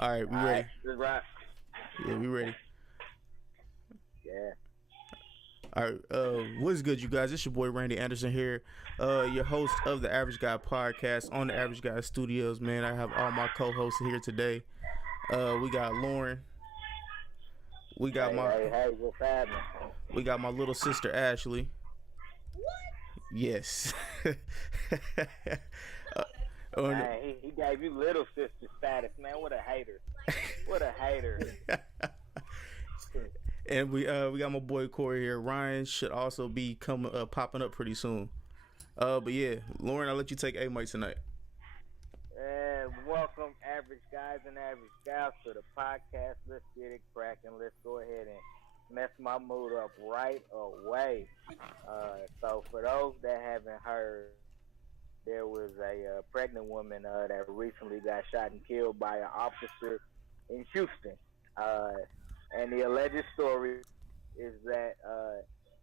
All right, we All right, ready? let's rock. Yeah, we ready. Yeah. All right, what's good, you guys? It's your boy Randy Anderson here, your host of the Average Guy podcast on the Average Guy Studios. Man, I have all my co-hosts here today. We got Lauren. We got Hey, my hey, hey, what's happening? we got my little sister Ashley. Yes. uh, on, Man, he gave you little sister status, man. What a hater. What a hater. and we got my boy Corey here. Ryan should also be coming popping up pretty soon. But yeah, Lauren, I'll let you take A mic tonight. And welcome, average guys and average gals, to the podcast. Let's get it cracking. Let's go ahead and mess my mood up right away. So, for those that haven't heard, there was a pregnant woman that recently got shot and killed by an officer in Houston. And the alleged story is that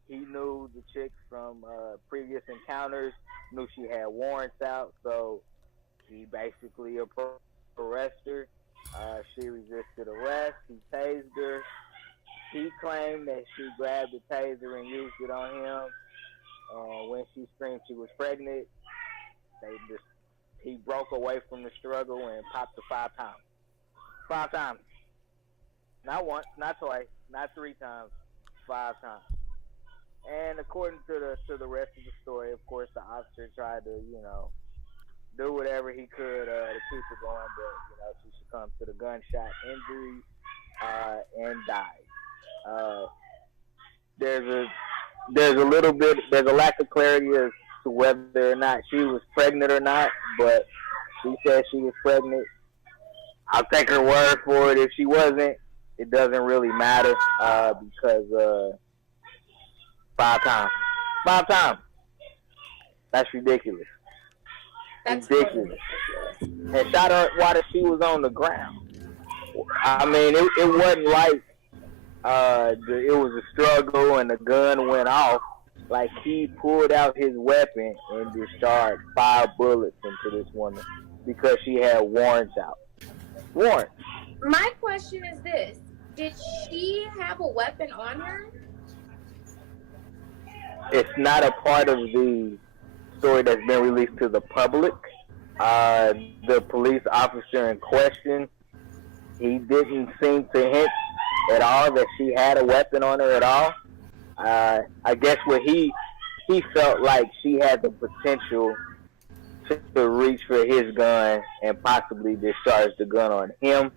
he knew the chick from previous encounters, knew she had warrants out, so he basically arrested her. She resisted arrest. He tased her. He claimed that she grabbed the taser and used it on him. And when she screamed she was pregnant, he broke away from the struggle and popped her 5 times. 5 times. Not once, not twice, not 3 times, 5 times. And according to the rest of the story, of course, the officer tried to, do whatever he could to keep her going, but she succumbed to the gunshot injuries and died. There's a lack of clarity as to whether or not she was pregnant or not, but she said she was pregnant. I'll take her word for it. If she wasn't, it doesn't really matter because 5 times. 5 times. That's ridiculous. That's ridiculous. And shot her while she was on the ground. I mean, it wasn't like it was a struggle and the gun went off. Like, he pulled out his weapon and discharged 5 bullets into this woman because she had warrants out. Warrants. My question is this: did she have a weapon on her? It's not a part of the story that's been released to the public. The police officer in question, he didn't seem to hint at all that she had a weapon on her at all. I guess what he felt like she had the potential to reach for his gun and possibly discharge the gun on him.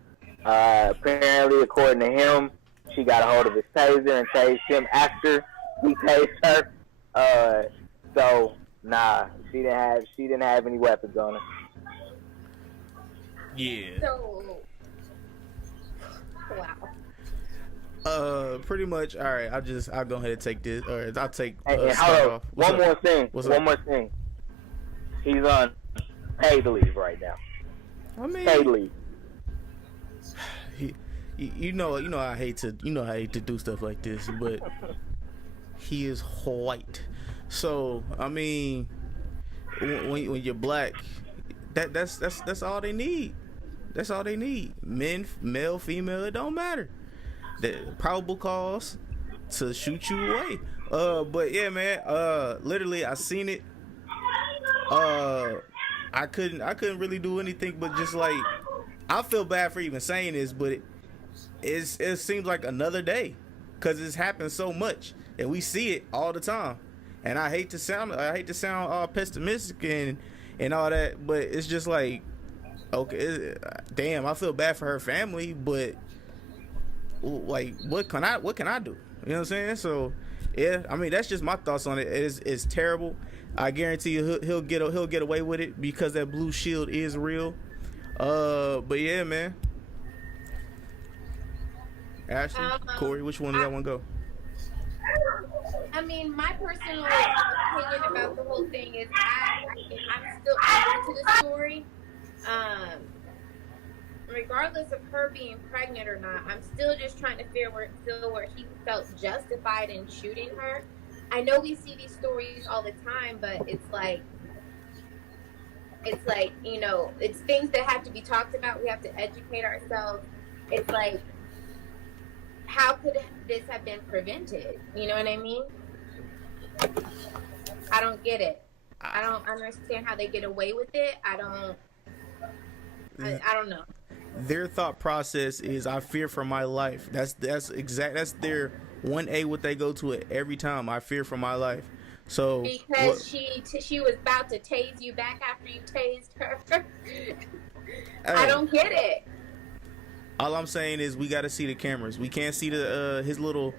Apparently, according to him, she got a hold of his taser and tased him after he tased her. So nah, she didn't have any weapons on her. Yeah. So, wow. Pretty much. All right. I'll go ahead and take this. Or I'll take. And start hold on. off. One more thing. He's on paid leave right now. I mean, Paid leave. You know, I hate to do stuff like this, but he is white. So I mean, when you're black, that's all they need. That's all they need. Men, male, female, it don't matter. The probable cause to shoot you away. But yeah, man. Literally, I seen it. I couldn't really do anything but just like, I feel bad for even saying this, but it seems like another day, cause it's happened so much and we see it all the time. And I hate to sound pessimistic and all that, but it's just like, okay, damn, I feel bad for her family, but like, what can I do? You know what I'm saying? So yeah, I mean, that's just my thoughts on it. It's terrible. I guarantee you he'll get away with it because that blue shield is real. But yeah, man. Ashley, Corey, which one do y'all want to go? I mean, my personal opinion about the whole thing is I'm still new to the story. Regardless of her being pregnant or not, I'm still just trying to feel where he felt justified in shooting her. I know we see these stories all the time, but it's like, it's like, you know, it's things that have to be talked about. We have to educate ourselves. It's like, how could this have been prevented? You know what I mean? I don't get it. I don't understand how they get away with it. I don't know. Their thought process is, I fear for my life. That's their 1A what they go to it every time. I fear for my life. So because she was about to tase you back after you tased her. I don't get it. All I'm saying is we got to see the cameras. We can't see the his little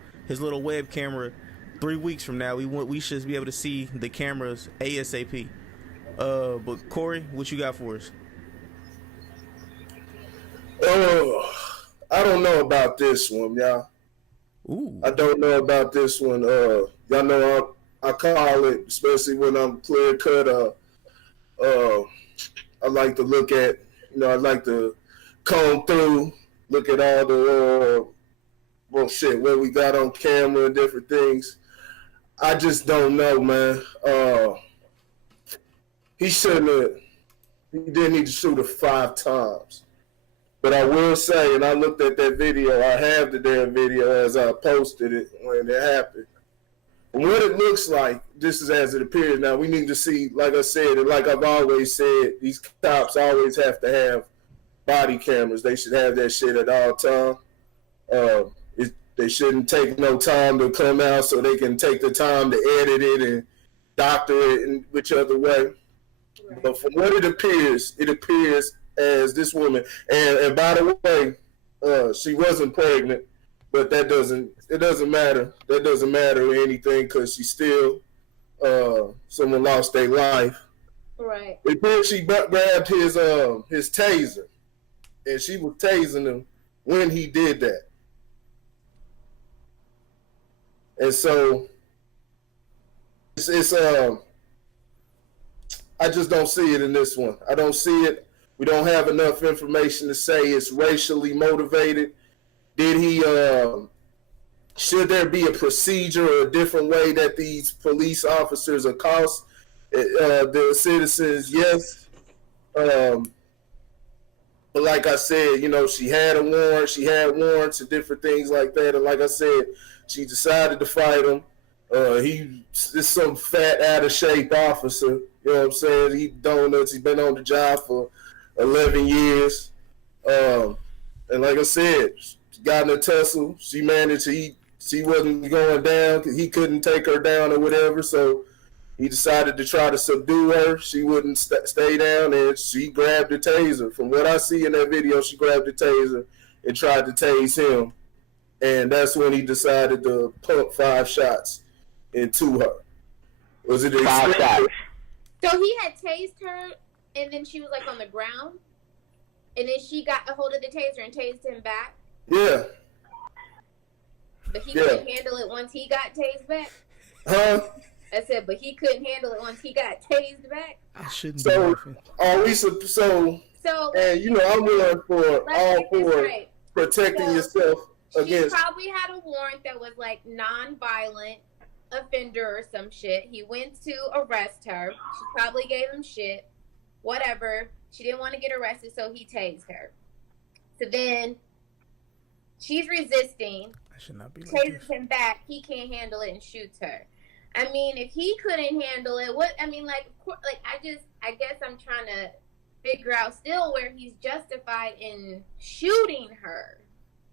web camera. 3 weeks from now, we should be able to see the cameras ASAP. But Corey, what you got for us? I don't know about this one, y'all. Ooh. I don't know about this one. Y'all know I call it, especially when I'm clear cut. I like to look at, I like to comb through, look at all the what we got on camera and different things. I just don't know, man. He didn't need to shoot her 5 times. But I will say, and I looked at that video, I have the damn video as I posted it when it happened. What it looks like, just as it appears now, we need to see, like I said, and like I've always said, these cops always have to have body cameras. They should have that shit at all times. They shouldn't take no time to come out so they can take the time to edit it and doctor it in whichever way. Right. But from what it appears as this woman, and by the way, she wasn't pregnant, but it doesn't matter. That doesn't matter or anything because she still, someone lost their life. Right. But then she grabbed his taser, and she was tasing him when he did that. And so it's I just don't see it in this one. I don't see it. We don't have enough information to say it's racially motivated. Did he should there be a procedure or a different way that these police officers accost the citizens? Yes. But like I said, she had a warrant, she had warrants and different things like that. And like I said, she decided to fight him. He's some fat, out of shape officer. You know what I'm saying? He donuts. He's been on the job for 11 years. And like I said, she got in a tussle. She managed to she wasn't going down because he couldn't take her down or whatever. So he decided to try to subdue her. She wouldn't stay down, and she grabbed the taser. From what I see in that video, she grabbed the taser and tried to tase him. And that's when he decided to pump 5 shots into her. Was it 5 shots? So he had tased her, and then she was like on the ground, and then she got a hold of the taser and tased him back. Yeah. But he couldn't handle it once he got tased back. Huh? I said, but he couldn't handle it once he got tased back. I shouldn't. So are we? So and I'm willing for protecting yourself. She probably had a warrant that was like non-violent offender or some shit. He went to arrest her. She probably gave him shit. Whatever. She didn't want to get arrested, so he tased her. So then she's resisting. I should not be like tases him back. He can't handle it and shoots her. I mean, if he couldn't handle it, I guess I'm trying to figure out still where he's justified in shooting her.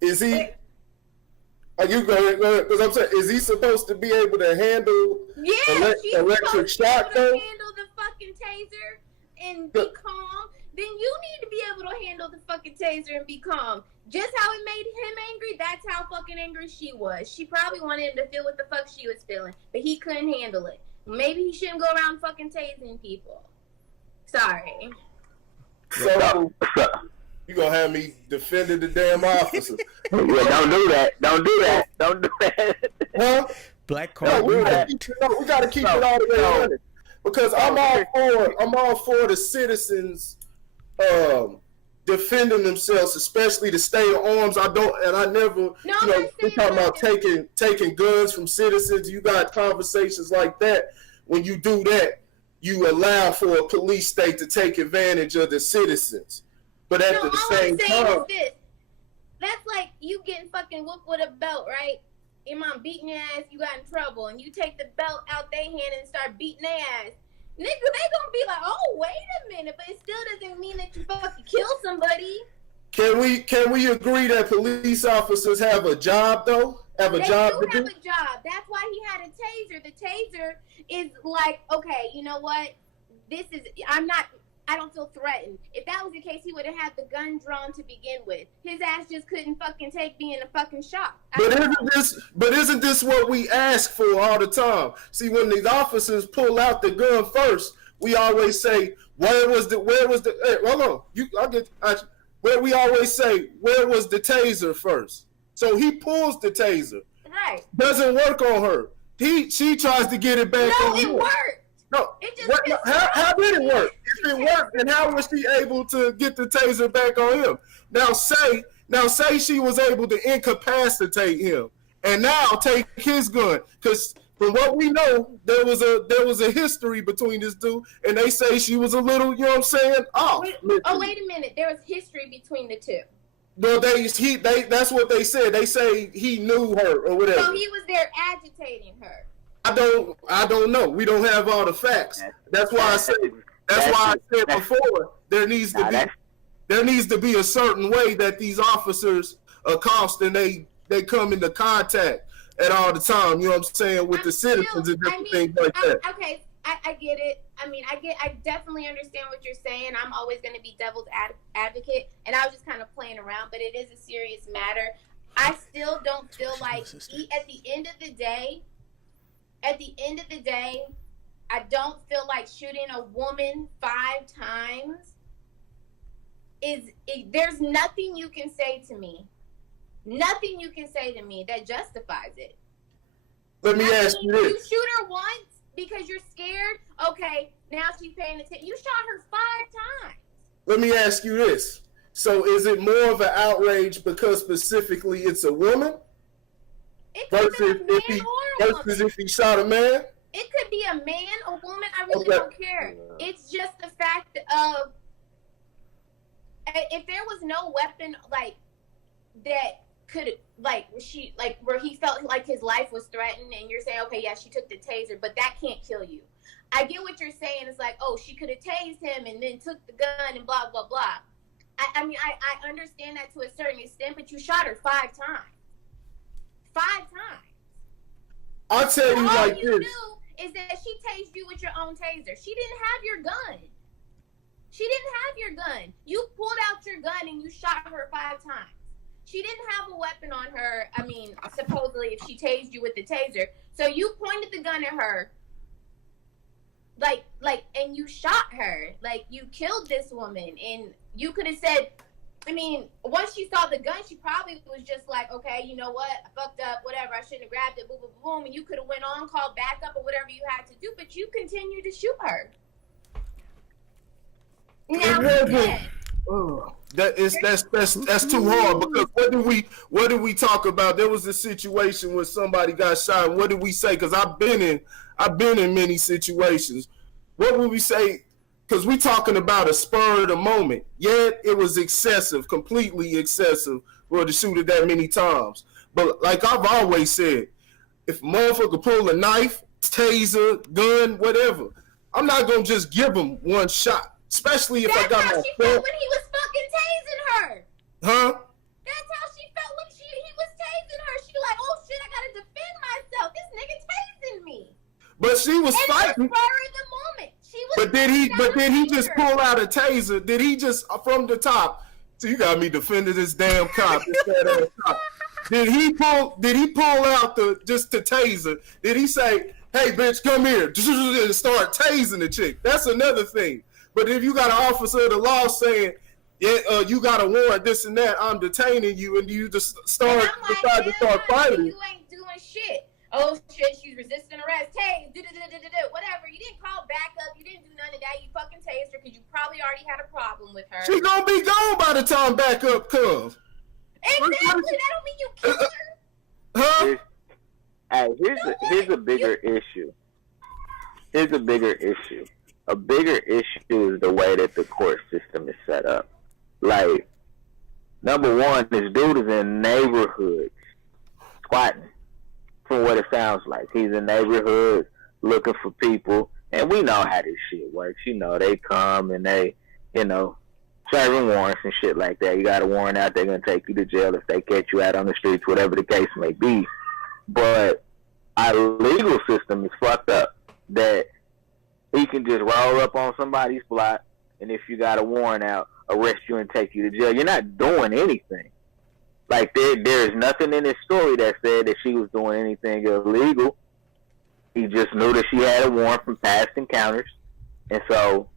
Is he? Are you going? Because I'm saying, is he supposed to be able to handle? Yeah, electric shock though. Handle the fucking taser and be calm. Then you need to be able to handle the fucking taser and be calm. Just how it made him angry, that's how fucking angry she was. She probably wanted him to feel what the fuck she was feeling, but he couldn't handle it. Maybe he shouldn't go around fucking tasing people. Sorry. So you gonna have me defending the damn officer? Yeah, don't do that. Don't do that. Don't do that. Huh? Black card. We gotta keep it all the way running. Because I'm all for the citizens defending themselves, especially the state of arms. We're talking about taking guns from citizens. You got conversations like that. When you do that, you allow for a police state to take advantage of the citizens. But at the all same I'm saying time, is this. That's like you getting fucking whooped with a belt, right? Your mom beating your ass, you got in trouble, and you take the belt out their hand and start beating their ass. Nigga, they gonna be like, oh, wait a minute, but it still doesn't mean that you fucking kill somebody. can we agree that police officers have a job though? Have a job to do? They do have a job. That's why he had a taser. The taser is like, okay, you know what? I don't feel threatened. If that was the case, he would have had the gun drawn to begin with. His ass just couldn't fucking take being a fucking shot. But isn't this what we ask for all the time? See, when these officers pull out the gun first, we always say, where was the hey, hold on. Where we always say, where was the taser first? So he pulls the taser. Right. Doesn't work on her. She tries to get it back on No, it him. worked. No, It just how did it work? If it worked, then how was she able to get the taser back on him? Now say she was able to incapacitate him and now take his gun. Because from what we know, there was a history between this two, and they say she was a little, you know what I'm saying, off. Wait a minute. There was history between the two. No, that's what they said. They say he knew her or whatever. So he was there agitating her. I don't know. We don't have all the facts. That's why I said before there needs to be a certain way that these officers accost and they come into contact at all the time. You know what I'm saying, with the citizens and different things like that. Okay, I get it. I definitely understand what you're saying. I'm always going to be devil's advocate, and I was just kind of playing around, but it is a serious matter. I still don't feel like at the end of the day, I don't feel like shooting a woman 5 times there's nothing you can say to me that justifies it. Let me ask you this. You shoot her once because you're scared. Okay, now she's paying attention. You shot her 5 times. Let me ask you this. So is it more of an outrage because specifically it's a woman? It could be a man or a woman. If he shot a man? It could be a man, a woman. I really don't care. It's just the fact of if there was no weapon like that could where he felt like his life was threatened, and you're saying, okay, yeah, she took the taser, but that can't kill you. I get what you're saying. It's like, oh, she could have tased him and then took the gun and blah blah blah. I understand that to a certain extent, but you shot her 5 times. 5 times. I'll tell you like this. All you knew is that she tased you with your own taser. She didn't have your gun. You pulled out your gun and you shot her 5 times. She didn't have a weapon on her. Supposedly, if she tased you with the taser. So you pointed the gun at her, and you shot her. You killed this woman. And you could have said, once she saw the gun, she probably was just like, okay, you know what? I fucked up, whatever. I shouldn't have grabbed it, boom, boom, boom. And you could have went on, called backup or whatever you had to do, but you continued to shoot her. Now that's too hard, because what did we talk about? There was a situation where somebody got shot, and what did we say? Because I've been in many situations. What would we say? Because we talking about a spur of the moment. Yet it was excessive, completely excessive for to shoot it that many times. But like I've always said, if a motherfucker pull a knife, taser, gun, whatever, I'm not gonna just give him one shot. Especially if I got my That's how she felt when he was fucking tasing her. Huh? That's how she felt when he was tasing her. She like, oh shit, I gotta defend myself. This nigga tasing me. But she was fighting. Spur of the moment. But did he just pull out a taser? Did he just from the top? So you got me defending this damn cop. Did he pull out the taser? Did he say, "Hey bitch, come here," and start tasing the chick? That's another thing. But if you got an officer of the law saying, "Yeah, you got a warrant, this and that, I'm detaining you," and you just decide to start fighting, you ain't doing shit. Oh shit, she's resisting arrest. Hey, whatever. You didn't call backup. You didn't do none of that. You fucking tased her because you probably already had a problem with her. She's gonna be gone by the time backup comes. Exactly. That don't mean you killed her. Huh? Here's a bigger issue. a bigger issue is the way that the court system is set up. Like, number one, this dude is in neighborhoods squatting, from what it sounds like. He's in neighborhoods looking for people, and we know how this shit works. You know, they come and they, serving warrants and shit like that. You got a warrant out, they're going to take you to jail if they catch you out on the streets, whatever the case may be. But our legal system is fucked up, that he can just roll up on somebody's block, and if you got a warrant out, arrest you and take you to jail. You're not doing anything. Like, there is nothing in this story that said that she was doing anything illegal. He just knew that she had a warrant from past encounters, and so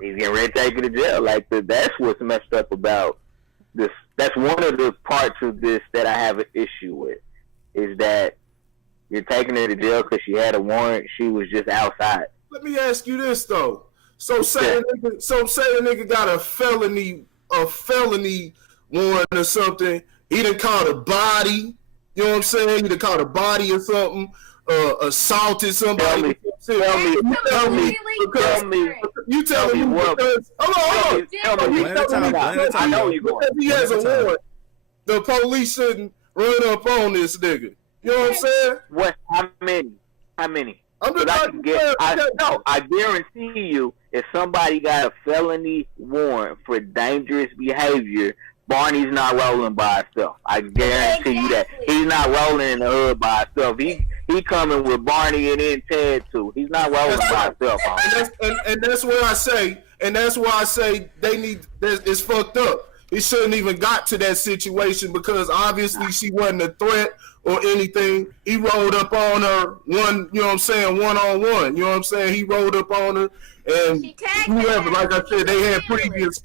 he's getting ready to take her to jail. Like, that's what's messed up about this. That's one of the parts of this that I have an issue with, is that you're taking her to jail because she had a warrant. She was just outside. Let me ask you this though. So say a nigga got a felony warrant or something. He done caught a body. You know what I'm saying? He done caught a body or something. Assaulted somebody. Tell me. You tell me because hold on. I know you going. Because he has a warrant, the police shouldn't run up on this nigga. You know what I'm saying? What? How many? I guarantee you, if somebody got a felony warrant for dangerous behavior, Barney's not rolling by himself. I guarantee you that. He's not rolling in the hood by himself. He coming with Barney and then Ted too. He's not rolling by himself. And that's why I say they need. It's fucked up. It shouldn't even got to that situation because obviously she wasn't a threat or anything. He rolled up on her one on one. You know what I'm saying? He rolled up on her and whoever, like I said, they had previous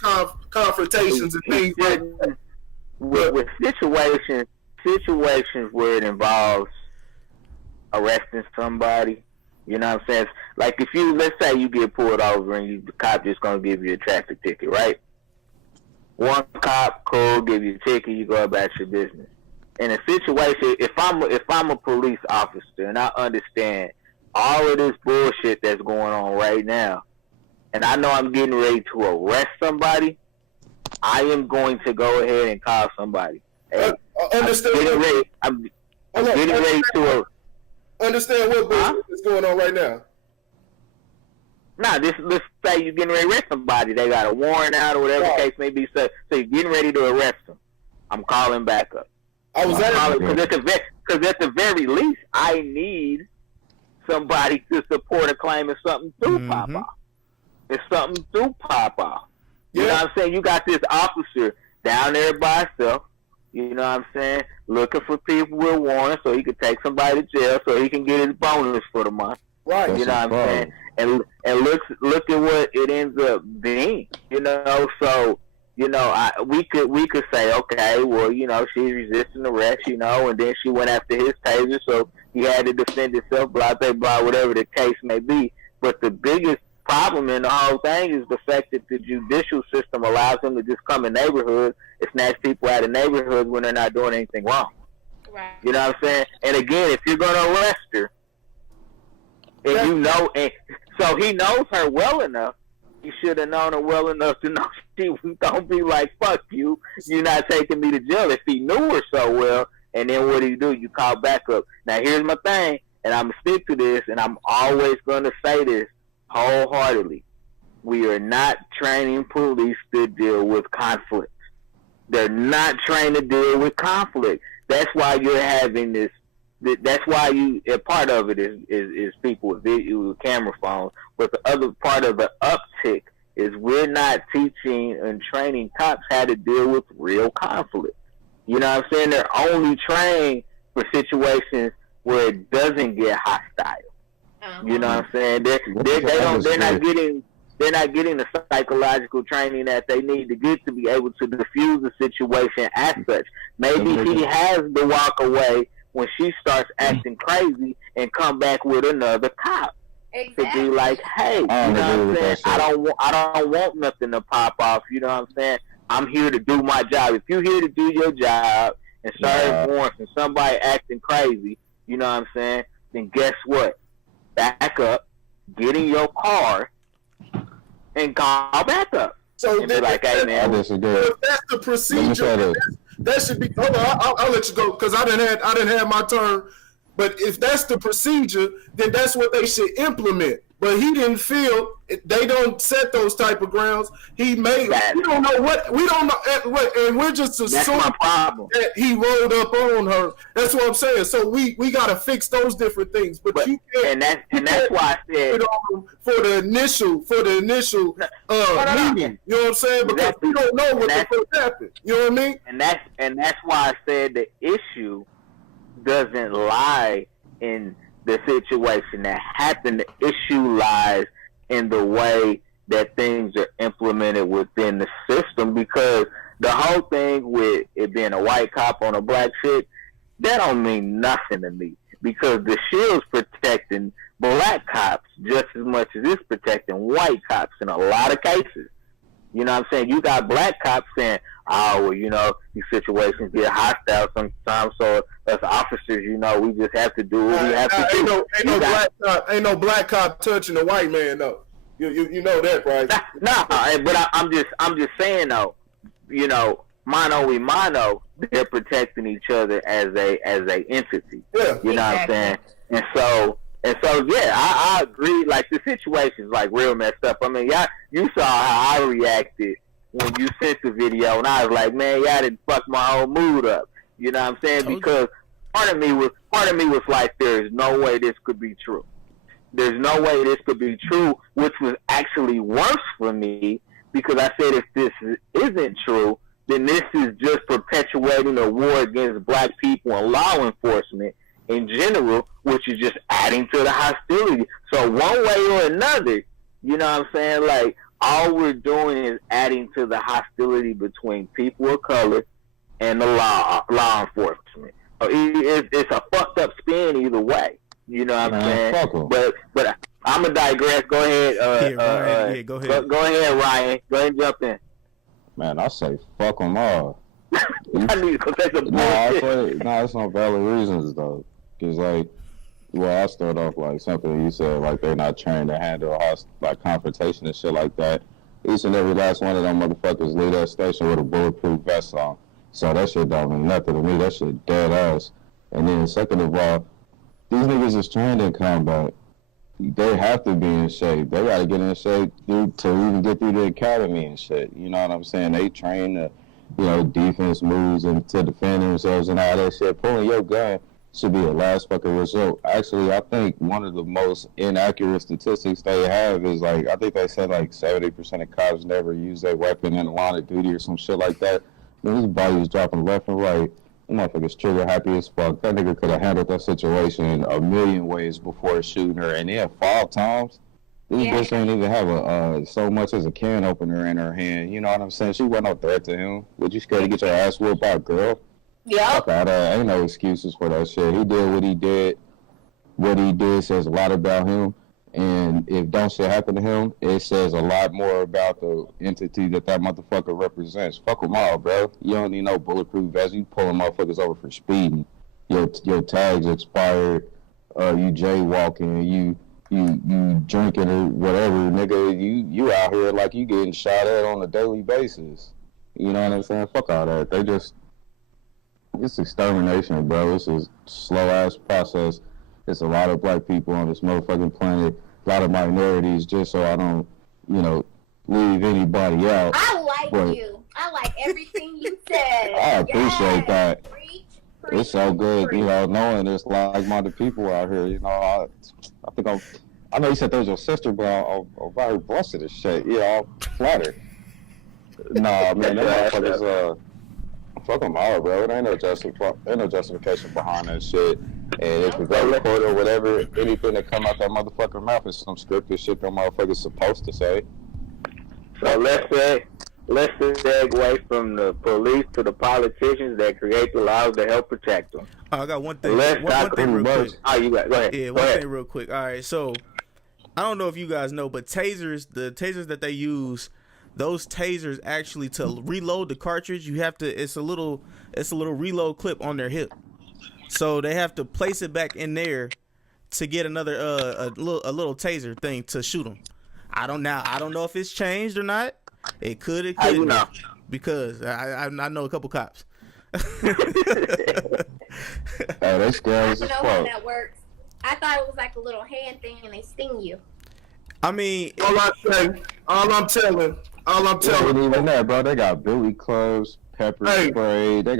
confrontations and things like that. With situations where it involves arresting somebody, you know what I'm saying? Like if let's say you get pulled over and the cop just gonna give you a traffic ticket, right? One cop, cool, give you a ticket, you go about your business. In a situation, if I'm a police officer and I understand all of this bullshit that's going on right now, and I know I'm getting ready to arrest somebody, I am going to go ahead and call somebody. Hey, understand I'm getting ready to understand what bullshit is going on right now. Nah, let's say you're getting ready to arrest somebody. They got a warrant out or whatever the case may be. So you're getting ready to arrest them. I'm calling back up. Because at the very least, I need somebody to support a claim if something do pop off. If something do pop off. You know what I'm saying? You got this officer down there by himself, you know what I'm saying, looking for people with warrants so he can take somebody to jail so he can get his bonus for the month. Right. You know what I'm saying? And look at what it ends up being. You know, so we could say, okay, well, she's resisting arrest, and then she went after his taser, so he had to defend himself, blah blah blah, whatever the case may be. But the biggest problem in the whole thing is the fact that the judicial system allows him to just come in neighborhoods and snatch people out of neighborhoods when they're not doing anything wrong. Right. You know what I'm saying? And again, if you're gonna arrest her, and and so he knows her well enough, he should have known her well enough to know she don't be like, fuck you, you're not taking me to jail. If he knew her so well, and then what do? You call back up. Now here's my thing, and I'm gonna stick to this, and I'm always gonna say this wholeheartedly. We are not training police to deal with conflict. They're not trained to deal with conflict. That's why you're having this. That's why a part of it is people with video, with camera phones. But the other part of the uptick is we're not teaching and training cops how to deal with real conflict. You know what I'm saying? They're only trained for situations where it doesn't get hostile. You know what I'm saying? They're not getting the psychological training that they need to get to be able to diffuse the situation as such. Maybe he has to walk away when she starts acting crazy and come back with another cop. Exactly. To be like, hey, you know what I'm saying? I don't want nothing to pop off. You know what I'm saying? I'm here to do my job. If you're here to do your job and serve warrants and somebody acting crazy, you know what I'm saying? Then guess what? Back up, get in your car, and call backup. So And be like, hey, I man, disagree. if that's the Let me procedure, say this. that should be. Hold on, I'll let you go because I didn't have my turn. But if that's the procedure, then that's what they should implement. But he didn't feel they don't set those type of grounds. He made. We don't know what we don't know, and we're just that's assuming my problem. that he rolled up on her. That's what I'm saying. So we got to fix those different things. But you can't. And that's why I said for the initial meeting. You know what I'm saying? Because Exactly. we don't know what the fuck happened. You know what I mean? And that's why I said the issue doesn't lie in the situation that happened. The issue lies in the way that things are implemented within the system, because the whole thing with it being a white cop on a black chick, that don't mean nothing to me, because the shield's protecting black cops just as much as it's protecting white cops in a lot of cases. You know what I'm saying? You got black cops saying, oh, well, you know, these situations get hostile sometimes, so as officers, you know, we just have to do what we have to do. Ain't no black cop touching a white man, though. You know that, right? No, but I'm just saying, though, you know, mano y mano, they're protecting each other as a entity. Yeah. You know what I'm saying? And so yeah, I agree. Like, the situation's like real messed up. I mean, you saw how I reacted when you sent the video, and I was like, man, y'all didn't fuck my whole mood up. You know what I'm saying? Because part of me was like, there is no way this could be true. There's no way this could be true, which was actually worse for me, because I said, if this isn't true, then this is just perpetuating a war against black people and law enforcement in general, which is just adding to the hostility. So one way or another, you know what I'm saying? Like, all we're doing is adding to the hostility between people of color and the law enforcement. So it's a fucked up spin either way. You know what I'm saying? But I'm gonna digress. Go ahead. Ryan, go ahead. Go ahead, Ryan. Go ahead and jump in. Man, I say fuck them all. I need to go take a bullshit. It's not valid reasons though. Cause like, well, I start off like something you said, like they're not trained to handle like confrontation and shit like that. Each and every last one of them motherfuckers leave that station with a bulletproof vest on. So that shit don't mean nothing to me. That shit dead ass. And then second of all, these niggas is trained in combat. They have to be in shape. They gotta get in shape to even get through the academy and shit. You know what I'm saying? They train to, you know, defense moves and to defend themselves and all that shit. Pulling your gun should be a last fucking result. Actually, I think one of the most inaccurate statistics they have is like, I think they said like 70% of cops never use their weapon in the line of duty or some shit like that. These bodies dropping left and right. That motherfucker's trigger happy as fuck. That nigga could have handled that situation a million ways before shooting her, and then 5 times. This bitch ain't even have so much as a can opener in her hand. You know what I'm saying? She wasn't no threat to him. Would you scared to get your ass whooped by a girl? Yeah. Fuck out of that. Ain't no excuses for that shit. He did what he did. What he did says a lot about him. And if don't shit happen to him, it says a lot more about the entity that motherfucker represents. Fuck them all, bro. You don't need no bulletproof vest. You pulling motherfuckers over for speeding. Your tags expired. You jaywalking. You drinking or whatever, nigga. You out here like you getting shot at on a daily basis. You know what I'm saying? Fuck all that. It's extermination, bro. It's a slow-ass process. It's a lot of black people on this motherfucking planet, a lot of minorities, just so I don't, you know, leave anybody out. I like you. I like everything you said. I appreciate that. Preach, It's so good, you know, knowing there's like-minded people out here. You know, I know you said there's your sister, but I'm very blessed as shit. You know, I'm flattered. Nah, man, that motherfuckers, fuck them all, bro. It ain't no justification behind that shit. And if it's a record or whatever, anything that come out that motherfucking mouth is some scripted shit that motherfucker's supposed to say. So let's segue from the police to the politicians that create the laws to help protect them. I got one thing. One thing real quick. Oh, you got. Go ahead. Yeah, one thing real quick. All right, so I don't know if you guys know, but tasers, the tasers that they use, those tasers actually to reload the cartridge, you have to. It's a little reload clip on their hip, so they have to place it back in there to get another a little taser thing to shoot them. I don't know if it's changed or not. It could. It How could. you know? Because I know a couple cops. Hey, they scary I as don't know how fuck. that works. I thought it was like a little hand thing and they sting you. I mean, All I'm telling. It ain't even that, bro. They got billy clubs, pepper Hey. spray. They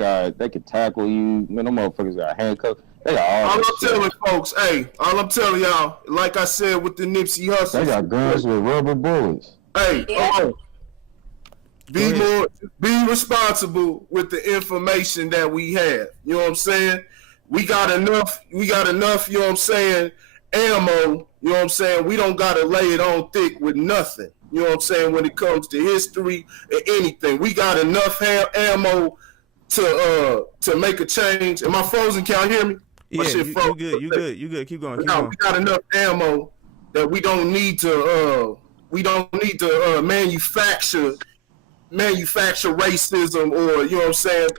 can tackle you. Man, them motherfuckers got handcuffs. They got all All that I'm shit. telling folks, all I'm telling y'all, like I said with the Nipsey Hussle, They got guns with rubber bullets. Yeah. Be responsible with the information that we have. You know what I'm saying? We got enough, you know what I'm saying, ammo, you know what I'm saying? We don't gotta lay it on thick with nothing. You know what I'm saying? When it comes to history or anything. We got enough ammo to make a change. Am I frozen? Can y'all hear me? My yeah, shit you froze. good. Keep going. No, we got enough ammo that we don't need to manufacture racism, or you know what I'm saying,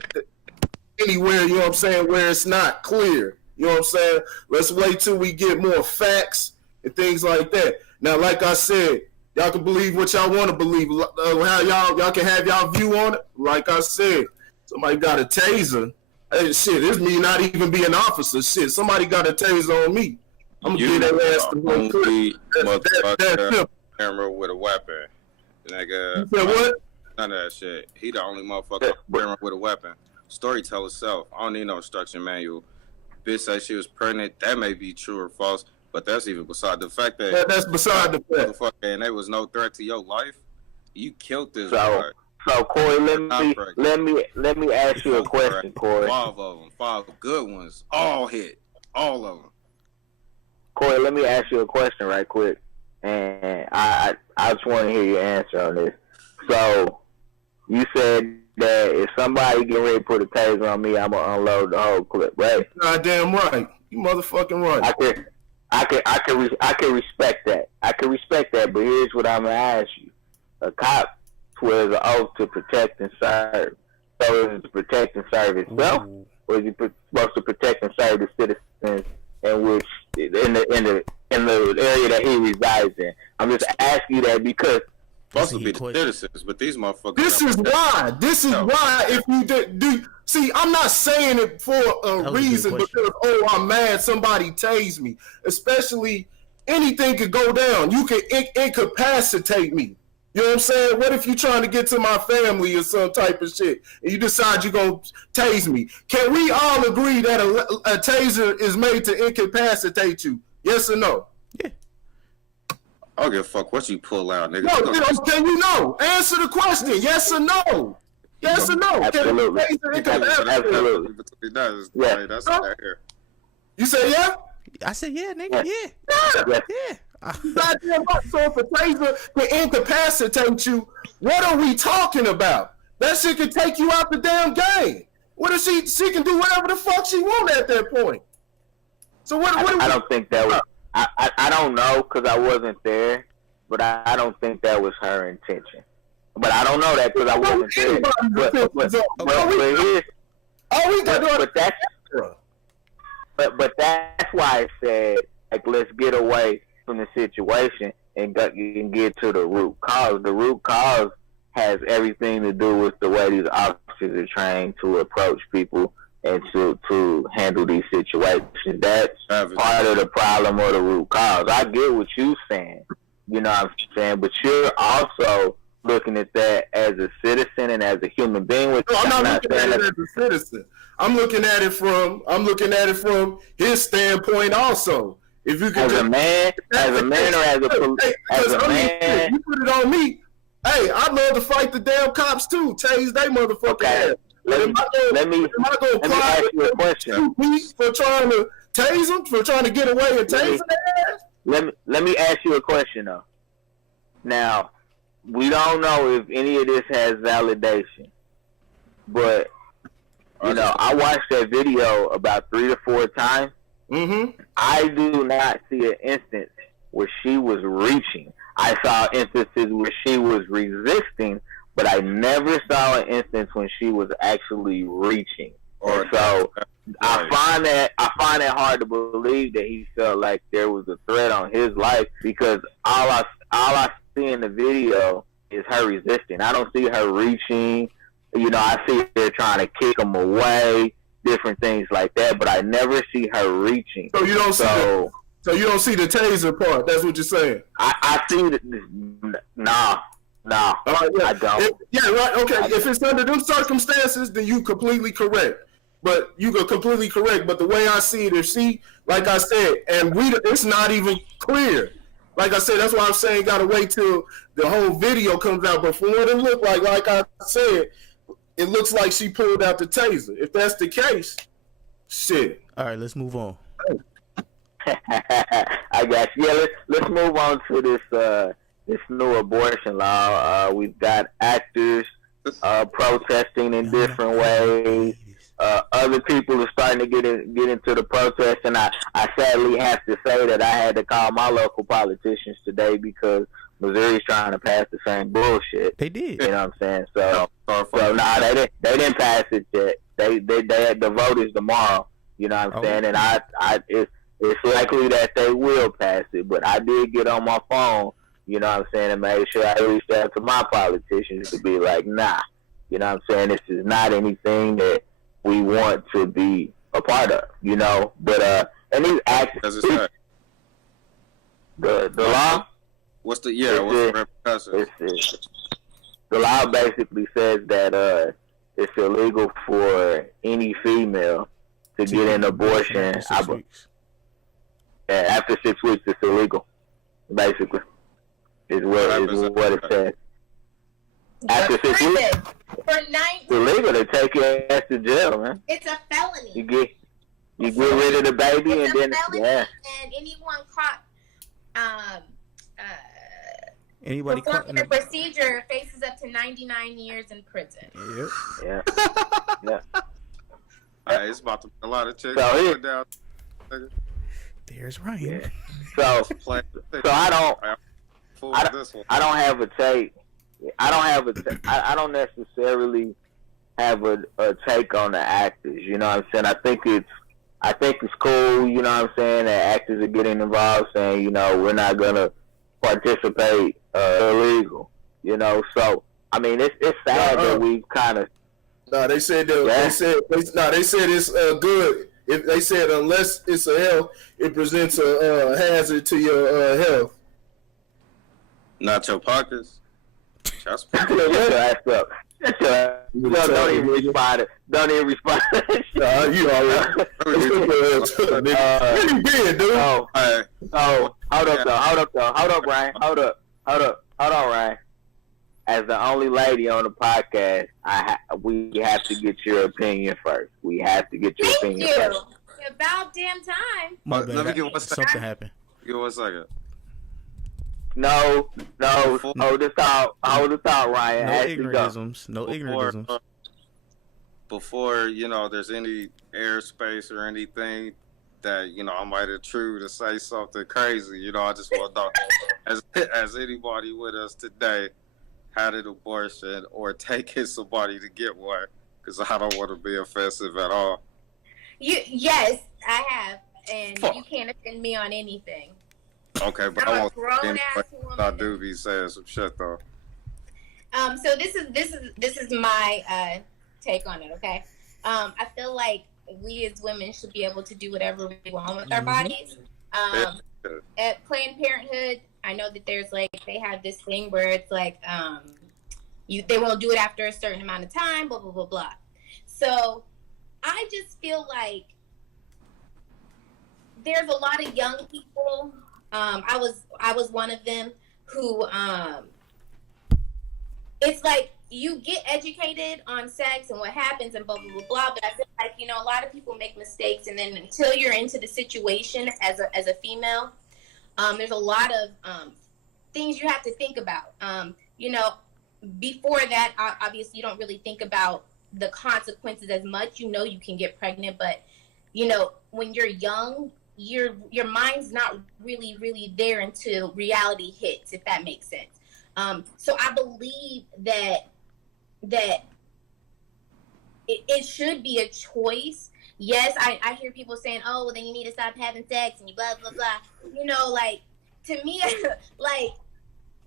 anywhere, you know what I'm saying, where it's not clear. You know what I'm saying? Let's wait till we get more facts and things like that. Now, like I said, y'all can believe what y'all want to believe. How y'all can have y'all view on it. Like I said, somebody got a taser. Hey, shit, this me not even being an officer. Shit, somebody got a taser on me. I'm gonna You get that ass to go only quick. That's motherfucker simple. camera with a weapon. Nigga, You said what? none of that shit. He the only motherfucker camera with a weapon. Story tell itself. I don't need no instruction manual. Bitch said she was pregnant. That may be true or false, but that's even beside the fact that That's beside the fact. motherfucker and there was no threat to your life. You killed this So, boy. so Corey, let me ask you a question, Corey. 5 of them, 5 good ones, all hit, all of them. Corey, let me ask you a question right quick, and I just want to hear your answer on this. So, you said that if somebody get ready to put a taser on me, I'm gonna unload the whole clip, right? Goddamn right. You motherfucking right. I can respect that. I can respect that, but here's what I'm gonna ask you: a cop swears an oath to protect and serve. So is it to protect and serve itself, Ooh. or is he supposed to protect and serve the citizens in which in the area that he resides in? I'm just asking you that because Supposed to be Easy the question. citizens, but these motherfuckers. This is why. If you do see, I'm not saying it for a was a good reason question. because I'm mad somebody tased me. Especially anything could go down. You could incapacitate me. You know what I'm saying? What if you trying to get to my family or some type of shit and you decide you're gonna tase me? Can we all agree that a taser is made to incapacitate you? Yes or no? I don't give a fuck what you pull out, nigga. No, can you know? Answer the question. Yes or no? Yes or no? Absolutely. Can a taser incapacitate? Absolutely. It does. Yeah. Like, that's not here. You say yeah? I said, yeah, nigga, yeah. yes, Yeah. Goddamn right. So if a taser can incapacitate you, what are we talking about? That shit can take you out the damn game. What if she can do whatever the fuck she want at that point? So what I don't think that was. I don't know because I wasn't there, but I don't think that was her intention. But I don't know that because I wasn't there. But that's why I said, like, let's get away from the situation and get to the root cause. The root cause has everything to do with the way these officers are trained to approach people and to handle these situations. That's part of the problem or the root cause. I get what you're saying, you know what I'm saying, but you're also looking at that as a citizen and as a human being. No, I'm not looking at it as a citizen. I'm looking at it from his standpoint also. If you can as a man or as a man, you put it on me. Hey, I'd love to fight the damn cops too. Tase they motherfucker ass. Let me ask you a question. For trying to tase them, for trying to get away and tase their ass? Let me ask you a question though. Now, we don't know if any of this has validation, but you know, I watched that video about 3 to 4 times. Mm-hmm. I do not see an instance where she was reaching. I saw instances where she was resisting, but I never saw an instance when she was actually reaching. And so I find that hard to believe that he felt like there was a threat on his life because all all I see in the video is her resisting. I don't see her reaching. You know, I see her trying to kick him away, different things like that, but I never see her reaching. So you don't see you don't see the taser part. That's what you're saying. I see nah. Right, yeah. I don't. Right. Okay. If it's under those circumstances, then you completely correct. But the way I see it, like I said, and it's not even clear. Like I said, that's why I'm saying gotta wait till the whole video comes out. But from what it looked like I said, it looks like she pulled out the taser. If that's the case, shit. All right, let's move on. I got you. Yeah, let's move on to this new abortion law. We've got actors protesting in different ways. Other people are starting to get into the protest, and I sadly have to say that I had to call my local politicians today because Missouri's trying to pass the same bullshit. They did. You know what I'm saying? So they didn't pass it yet. The vote is tomorrow. You know what I'm saying? And it's likely that they will pass it, but I did get on my phone, you know what I'm saying, and make sure I reached out to my politicians to be like, nah, you know what I'm saying, this is not anything that we want to be a part of, you know, but, and these actors, the law? What's the repercussions? The law basically says that, it's illegal for any female to get an abortion. After 6 weeks, it's illegal. Basically, is what it says. After 6 weeks, it's illegal to take your ass to jail, man. It's a felony. You get rid of the baby, It's and then and anyone caught Anybody caught performing the procedure faces up to 99 years in prison. Yep. Yeah. It's about to be a lot of chicks So down. There's Ryan. So I don't This one. have a take. I don't necessarily have a take on the actors. You know what I'm saying? I think it's cool. You know what I'm saying? That actors are getting involved, saying, you know, we're not gonna participate illegal. You know, so I mean, it's sad that we kind of. No, they said they said it's good. If they said unless it's a health, it presents a hazard to your health. Not your pockets. That's Shut your ass up. Don't even respond. Don't even respond. Nah, you already. Where you been, dude? Hold up, Ryan. Hold on, Ryan. As the only lady on the podcast, we have to get your opinion first. We have to get your opinion first. About damn time. My bad. Let me get one second. Something happened. Give me 1 second. No. Hold this out, Ryan. No Actually, ignorisms. No ignorisms. Before, you know, there's any airspace or anything that, you know, I might intrude to say something crazy, you know, I just want to know, as anybody with us today had an abortion or taken somebody to get one, because I don't want to be offensive at all. Yes, I have, and you can't offend me on anything. Okay, but I'm I a won't. grown-ass woman. I do be saying some shit though. So this is my take on it. Okay, I feel like we as women should be able to do whatever we want with our bodies. At Planned Parenthood, I know that there's like they have this thing where it's like they won't do it after a certain amount of time. Blah blah blah blah. So I just feel like there's a lot of young people. I was one of them who it's like you get educated on sex and what happens and blah blah blah blah, but I feel like, you know, a lot of people make mistakes, and then until you're into the situation as a female, there's a lot of things you have to think about. You know, before that, obviously you don't really think about the consequences as much. You know, you can get pregnant, but you know, when you're young, your mind's not really there until reality hits, if that makes sense. So I believe that it should be a choice. Yes, I hear people saying, oh, well, then you need to stop having sex and you blah blah blah. You know, like, to me, like,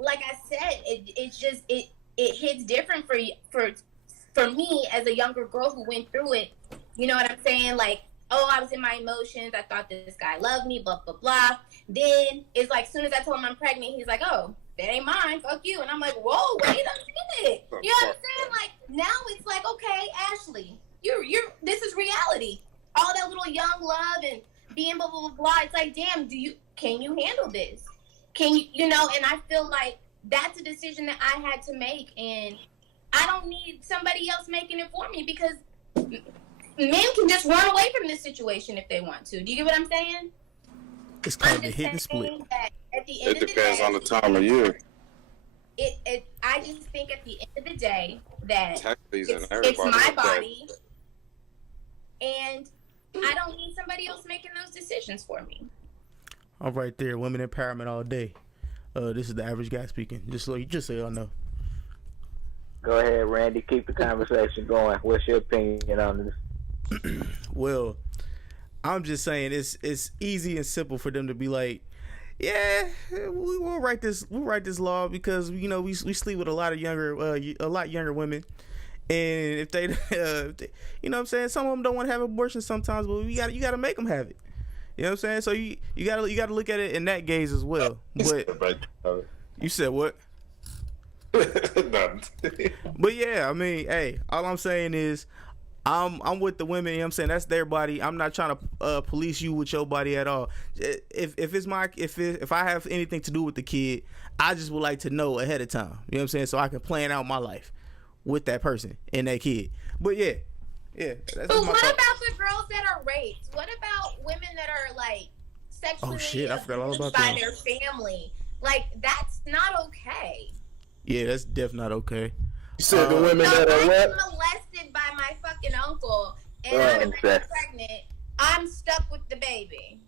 like I said, it's just it hits different for me as a younger girl who went through it. You know what I'm saying? Like, oh, I was in my emotions. I thought this guy loved me, blah, blah, blah. Then it's like, as soon as I told him I'm pregnant, he's like, oh, that ain't mine. Fuck you. And I'm like, whoa, wait a minute. You know what I'm saying? Like, now it's like, okay, Ashley, you're this is reality. All that little young love and being blah, blah, blah, blah. It's like, damn, can you handle this? Can you know, and I feel like that's a decision that I had to make, and I don't need somebody else making it for me, because men can just run away from this situation if they want to. Do you get what I'm saying? It's called the hit and split. At the end It of the depends day, on the time of year. I just think at the end of the day that It's my body, and I don't need somebody else making those decisions for me. I'm right there, women empowerment all day. This is the average guy speaking. Just so y'all know. Go ahead, Randy. Keep the conversation going. What's your opinion on this? Well, I'm just saying it's easy and simple for them to be like, yeah, we'll write this law because you know we sleep with a lot younger women, and if they, you know what I'm saying, some of them don't want to have abortions sometimes, but you got to make them have it. You know what I'm saying? So you got to look at it in that gaze as well. But you said what? But yeah, I mean, hey, all I'm saying is I'm with the women, you know what I'm saying? That's their body. I'm not trying to police you with your body at all. If I have anything to do with the kid, I just would like to know ahead of time. You know what I'm saying? So I can plan out my life with that person and that kid. But yeah. That's But what thought. about the girls that are raped? What about women that are like sexually I forgot all about by that. their family? Like, that's not okay. Yeah, that's definitely not okay. You said the women So that if are I'm what? molested by my fucking uncle and Oh, I'm okay. pregnant, I'm stuck with the baby.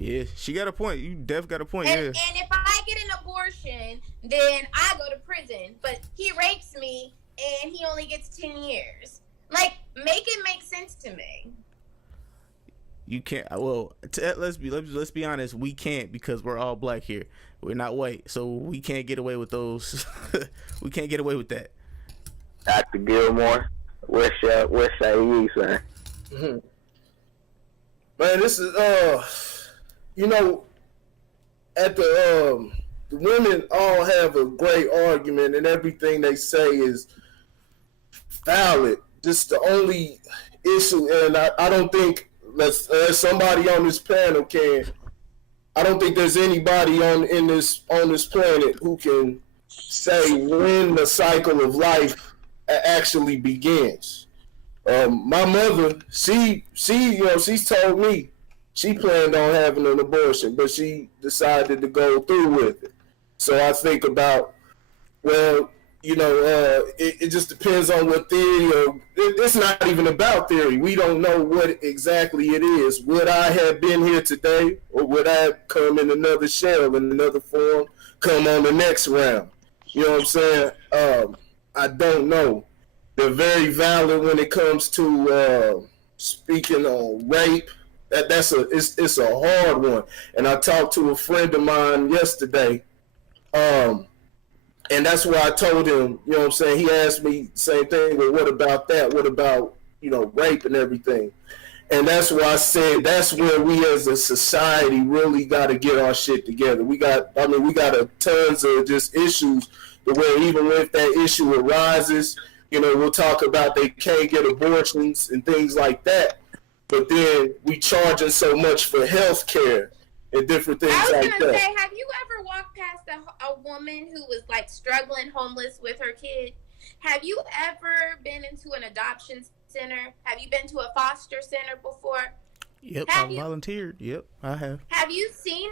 Yeah, she got a point. You definitely got a point. And, Yeah. and if I get an abortion, then I go to prison. But he rapes me and he only gets 10 years. Like, make it make sense to me. You can't. Well, let's be honest. We can't because we're all black here. We're not white, so we can't get away with those. We can't get away with that. Dr. Gilmore, what say you, son? Man, this is you know, at the women all have a great argument, and everything they say is valid. Just the only issue, and I don't think somebody on this panel can. I don't think there's anybody on this planet who can say when the cycle of life actually begins. My mother, she's told me she planned on having an abortion, but she decided to go through with it. So I think about, well, it just depends on what theory, or it's not even about theory. We don't know what exactly it is. Would I have been here today, or would I have come in another shell, in another form, come on the next round? You know what I'm saying? I don't know. They're very valid when it comes to speaking on rape. It's a hard one. And I talked to a friend of mine yesterday. And that's why I told him, you know what I'm saying? He asked me the same thing, well, what about that? What about, rape and everything? And that's why I said that's where we as a society really got to get our shit together. We got tons of just issues where even if that issue arises, we'll talk about they can't get abortions and things like that. But then we charging so much for health care and different things like that. I was going to say, have you ever walked past a woman who was like struggling homeless with her kid? Have you ever been into an adoption center? Have you been to a foster center before? Yep, I volunteered. Yep, I have. Have you seen,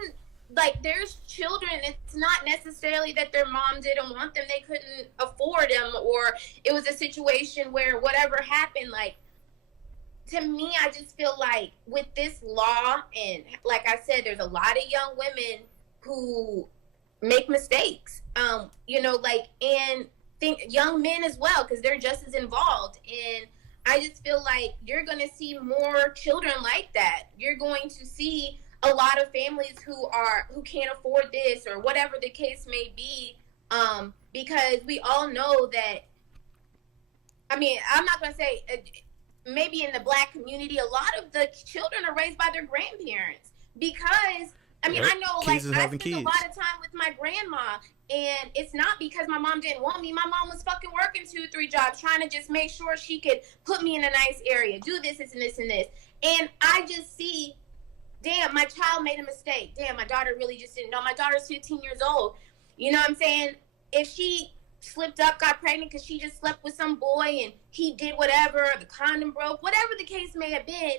like, there's children, it's not necessarily that their mom didn't want them, they couldn't afford them, or it was a situation where whatever happened, like, to me, I just feel like with this law, and like I said, there's a lot of young women who make mistakes, and think young men as well, because they're just as involved. And I just feel like you're going to see more children like that. You're going to see a lot of families who can't afford this or whatever the case may be, because we all know that, I mean, I'm not going to say maybe in the Black community, a lot of the children are raised by their grandparents because, I mean, I know, like, I spent a lot of time with my grandma, and it's not because my mom didn't want me. My mom was fucking working 2-3 jobs trying to just make sure she could put me in a nice area, do this and this and this. And I just see, damn, my child made a mistake. Damn, my daughter really just didn't know. My daughter's 15 years old. You know what I'm saying? If she slipped up, got pregnant because she just slept with some boy and he did whatever, the condom broke, whatever the case may have been,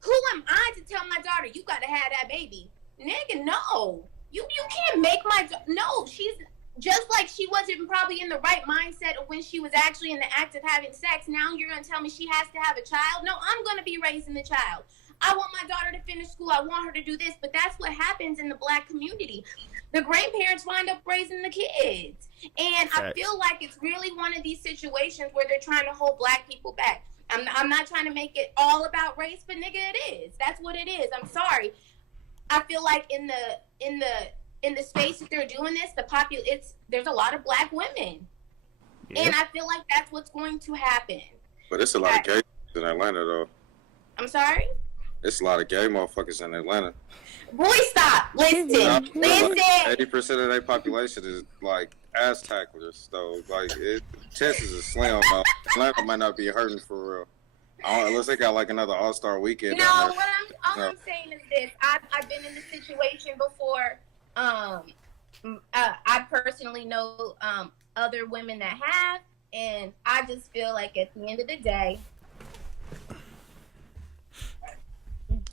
who am I to tell my daughter, you got to have that baby? Nigga, no. You can't make no, she's just like she wasn't probably in the right mindset of when she was actually in the act of having sex. Now you're going to tell me she has to have a child? No, I'm going to be raising the child. I want my daughter to finish school. I want her to do this. But that's what happens in the Black community. The grandparents wind up raising the kids. And I feel like it's really one of these situations where they're trying to hold Black people back. I'm not trying to make it all about race, but nigga, it is. That's what it is. I'm sorry. I feel like in the space that they're doing this, there's a lot of Black women. Yep. And I feel like that's what's going to happen. But it's a lot of gay in Atlanta, though. I'm sorry? It's a lot of gay motherfuckers in Atlanta. Boy, stop. Listen. Listen. 80% of their population is, like, ass tacklers. So, like, chances are slim, though. Atlanta might not be hurting for real. Unless they got, like, another all-star weekend. No, all I'm saying is this. I've been in this situation before. I personally know other women that have, and I just feel like at the end of the day,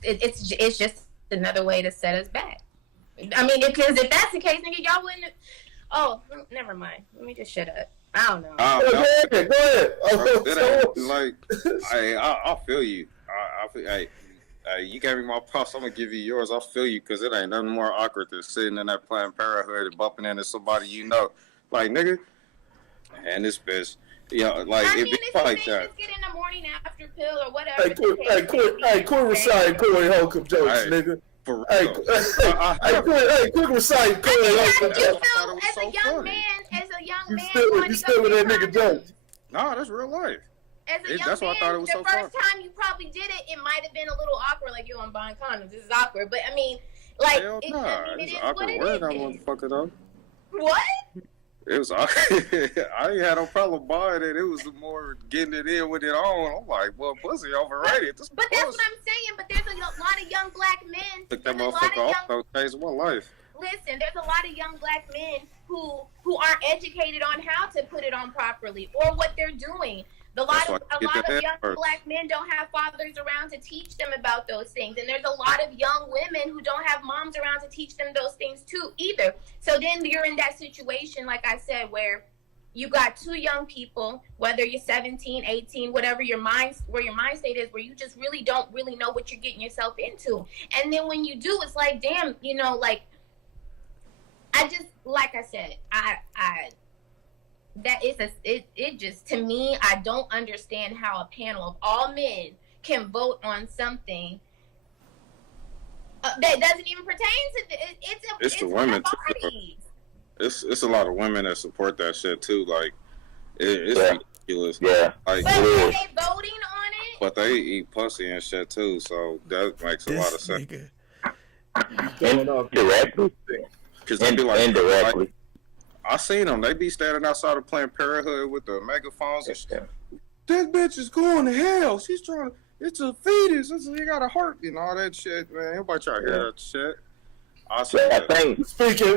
it's just another way to set us back. I mean, because if that's the case, nigga, y'all wouldn't. Oh, never mind. Let me just shut up. I don't know. Go ahead. Like, I feel you. Hey, you gave me my props. I'm gonna give you yours. I feel you because it ain't nothing more awkward than sitting in that Planned Parenthood and bumping into somebody you know. Like, nigga, and this bitch. Yeah, like, I mean, it be like that. Just get in the morning after pill or whatever. Quit reciting Corey Holcomb jokes, nigga. For real. Quit reciting Corey Holcomb jokes. As a young man, you still with that nigga jokes. Nah, that's real life. As a young that's man, why I thought it was so the fun. first time you probably did it, it might have been a little awkward. Like, yo, I'm buying condoms. This is awkward. But I mean, like, Hell it, nah. I mean, It's it an is what awkward it word, is. that motherfucker, though. What? It was awkward. I ain't had no problem buying it. It was more getting it in with it on. I'm like, well, pussy overrated. But that's what I'm saying. But there's a lot of young Black men. Took that motherfucker off, though. Changed my life. Listen, there's a lot of young Black men who aren't educated on how to put it on properly or what they're doing. A lot of young Black men don't have fathers around to teach them about those things. And there's a lot of young women who don't have moms around to teach them those things too either. So then you're in that situation, like I said, where you got two young people, whether you're 17, 18, whatever where your mind state is, where you just really don't really know what you're getting yourself into. And then when you do, it's like, damn, you know, like, like I said, that is it just, to me, I don't understand how a panel of all men can vote on something that doesn't even pertain to it's the women too. It's a lot of women that support that shit too. Like, it's ridiculous. Yeah. Like, but are they voting on it? But they eat pussy and shit too, so that makes a lot of sense. Indirectly. Because they be like, indirectly. I seen them. They be standing outside of Planned Parenthood with the megaphones and shit. That bitch is going to hell. She's trying to. It's a fetus. He got a heart and all that shit, man. Everybody try to hear that shit. I think. Speaking,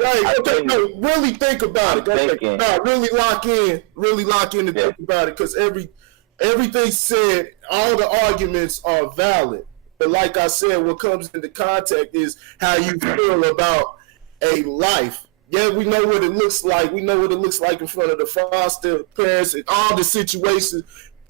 really think about it. Really lock in and think about it, because everything said, all the arguments are valid. But like I said, what comes into contact is how you feel about a life. Yeah, we know what it looks like. We know what it looks like in front of the foster parents and all the situations,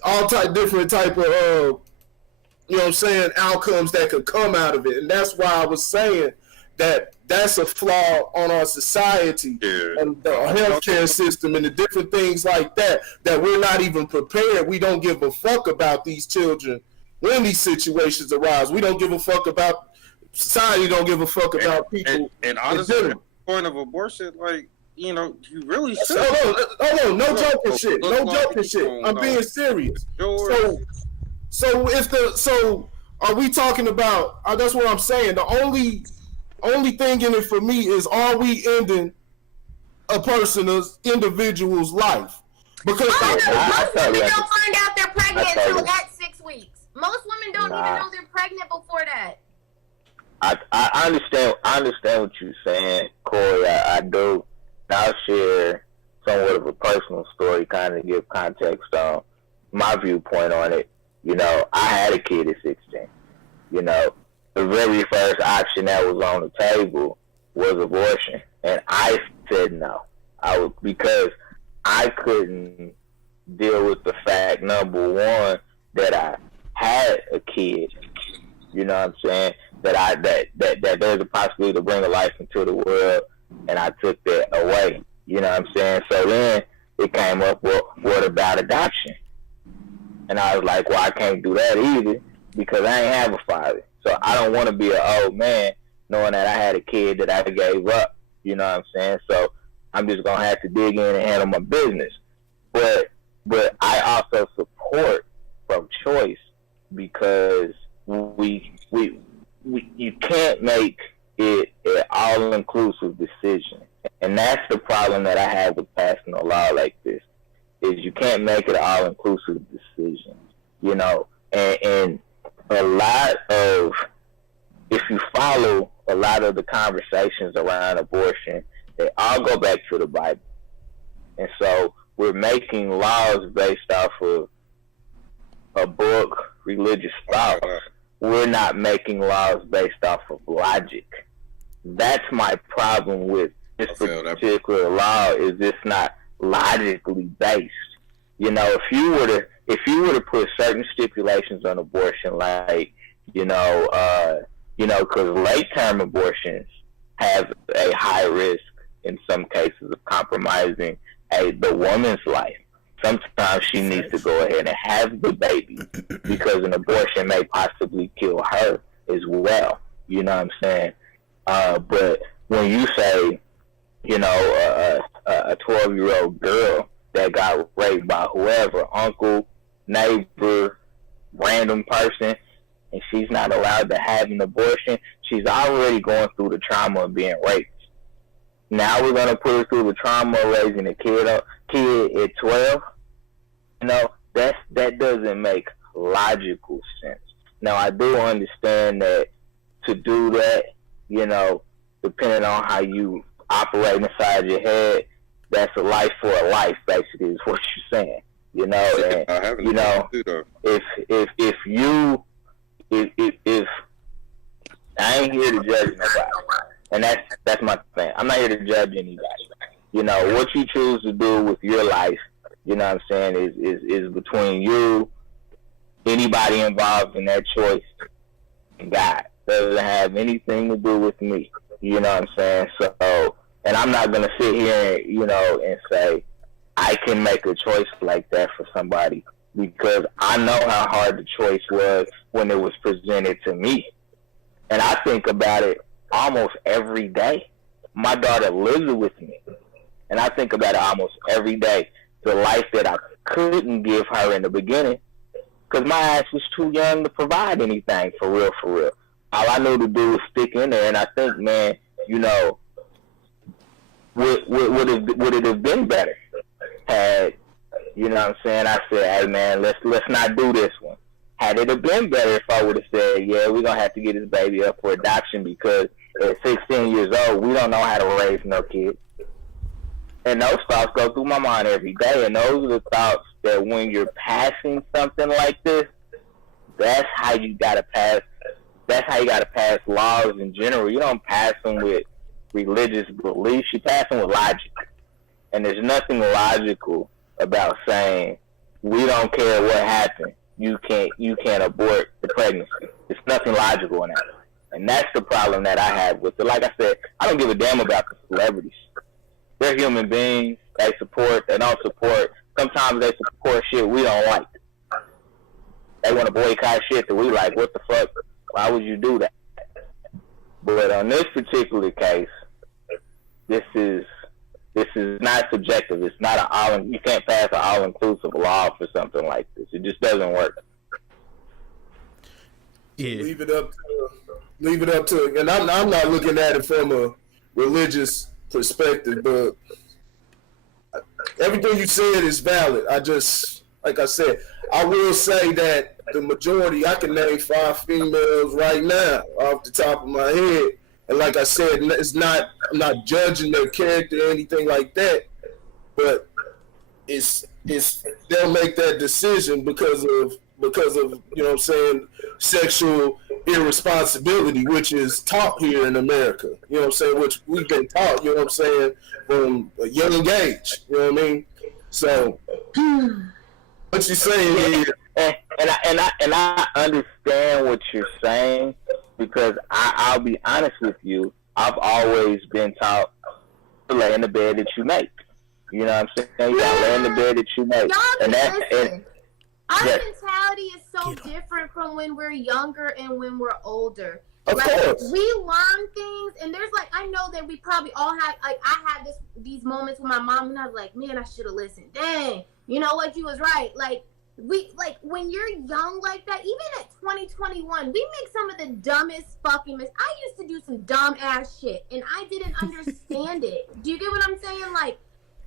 all different type of, you know what I'm saying, outcomes that could come out of it. And that's why I was saying that that's a flaw on our society and the healthcare system and the different things like that we're not even prepared. We don't give a fuck about these children when these situations arise. We don't give a fuck about society don't give a fuck about people. And honestly, at the point of abortion, like, you know, you really should. Hold on, no joking shit. No joking shit. I'm being serious. So are we talking about, that's what I'm saying. The only thing in it for me is, are we ending a individual's life? Because most women don't find out they're pregnant until at 6 weeks. Most women don't even know they're pregnant before that. I understand what you're saying, Corey. I do. I'll share somewhat of a personal story, kind of give context on my viewpoint on it. You know, I had a kid at 16. You know, the very first option that was on the table was abortion, and I said no. Because I couldn't deal with the fact, number one, that I had a kid. You know what I'm saying? That there's a possibility to bring a life into the world, and I took that away. You know what I'm saying? So then it came up with, what about adoption? And I was like, well, I can't do that either because I ain't have a father. So I don't want to be an old man knowing that I had a kid that I gave up. You know what I'm saying? So I'm just going to have to dig in and handle my business. But I also support pro-choice because you can't make it an all-inclusive decision. And that's the problem that I have with passing a law like this, is you can't make it an all-inclusive decision, you know. And a lot of, if you follow a lot of the conversations around abortion, they all go back to the Bible. And so we're making laws based off of a book, religious thought. We're not making laws based off of logic. That's my problem with this particular law, is it's not logically based. You know, if you were to put certain stipulations on abortion, like, because late-term abortions have a high risk in some cases of compromising the woman's life. Sometimes she needs to go ahead and have the baby because an abortion may possibly kill her as well. You know what I'm saying? But when you say, a 12-year-old girl that got raped by whoever, uncle, neighbor, random person, and she's not allowed to have an abortion, she's already going through the trauma of being raped. Now we're going to put her through the trauma of raising a kid at 12. That doesn't make logical sense. Now, I do understand that to do that, depending on how you operate inside your head, that's a life for a life, basically, is what you're saying. If I ain't here to judge nobody, and that's my thing. I'm not here to judge anybody. What you choose to do with your life, you know what I'm saying, is between you, anybody involved in that choice, and God. Doesn't have anything to do with me. You know what I'm saying? So, and I'm not going to sit here, and say I can make a choice like that for somebody, because I know how hard the choice was when it was presented to me. And I think about it almost every day. My daughter lives with me, and I think about it almost every day. The life that I couldn't give her in the beginning, because my ass was too young to provide anything for real, for real. All I knew to do was stick in there, and I think, man, would it have been better had, I said, hey, man, let's not do this one. Had it have been better if I would have said, yeah, we're going to have to get this baby up for adoption because at 16 years old, we don't know how to raise no kids. And those thoughts go through my mind every day, and those are the thoughts that when you're passing something like this, that's how you got to pass. That's how you got to pass laws in general. You don't pass them with religious beliefs. You pass them with logic. And there's nothing logical about saying, we don't care what happened. You can't abort the pregnancy. There's nothing logical in that. And that's the problem that I have with it. Like I said, I don't give a damn about the celebrities. They're human beings. They don't support. Sometimes they support shit we don't like. They want to boycott shit that we like. What the fuck? Why would you do that? But on this particular case, this is not subjective. It's not you can't pass an all-inclusive law for something like this. It just doesn't work. Yeah. Leave it up to, and I'm not looking at it from a religious perspective, but everything you said is valid. Like I said, I will say that the majority, I can name 5 females right now off the top of my head. And like I said, I'm not judging their character or anything like that, but they'll make that decision because of you know what I'm saying, sexual irresponsibility, which is taught here in America. You know what I'm saying, which we've been taught, you know what I'm saying, from a young age. You know what I mean? So what you're saying is, and I understand what you're saying, because I'll be honest with you, I've always been taught to lay in the bed that you make. You know what I'm saying? You gotta lay in the bed that you make. Our mentality is so different from when we're younger and when we're older. Of course. We learn things, and there's I know that we probably all have, I had these moments with my mom, and I was like, man, I should have listened. Dang, you know what, you was right. When you're young like that, even at 2021, we make some of the dumbest fucking mistakes. I used to do some dumb ass shit, and I didn't understand it. Do you get what I'm saying?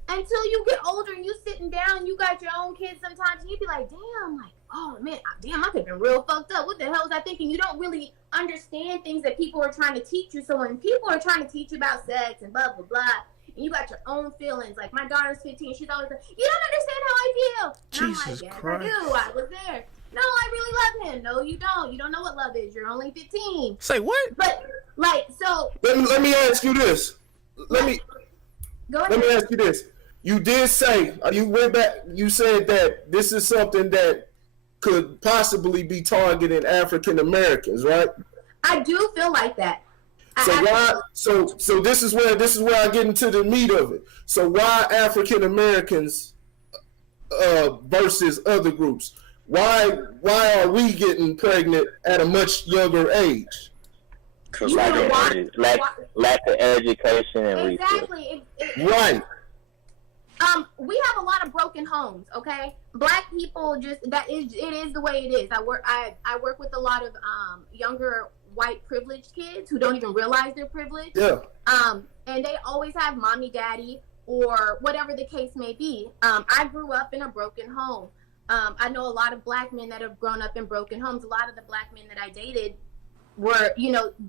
Until you get older and you sitting down, you got your own kids sometimes, and you be like, damn, oh man, damn, I could have been real fucked up. What the hell was I thinking? You don't really understand things that people are trying to teach you. So when people are trying to teach you about sex and blah, blah, blah, and you got your own feelings, like my daughter's 15, she's always like, you don't understand how I feel. And Jesus I'm like, Christ. yes, I do. I was there. No, I really love him. No, you don't. You don't know what love is. You're only 15. Say what? But, so. let me ask you this. Go ahead. Let me ask you this. You did say, you went back, you said that this is something that could possibly be targeting African Americans, right? I do feel like that. So this is where I get into the meat of it. So why African Americans versus other groups? Why are we getting pregnant at a much younger age? Because lack of education and exactly. Right. We have a lot of broken homes, okay? Black people it is the way it is. I work with a lot of younger white privileged kids who don't even realize they're privileged. Yeah. And they always have mommy, daddy, or whatever the case may be. I grew up in a broken home. I know a lot of black men that have grown up in broken homes. A lot of the black men that I dated were,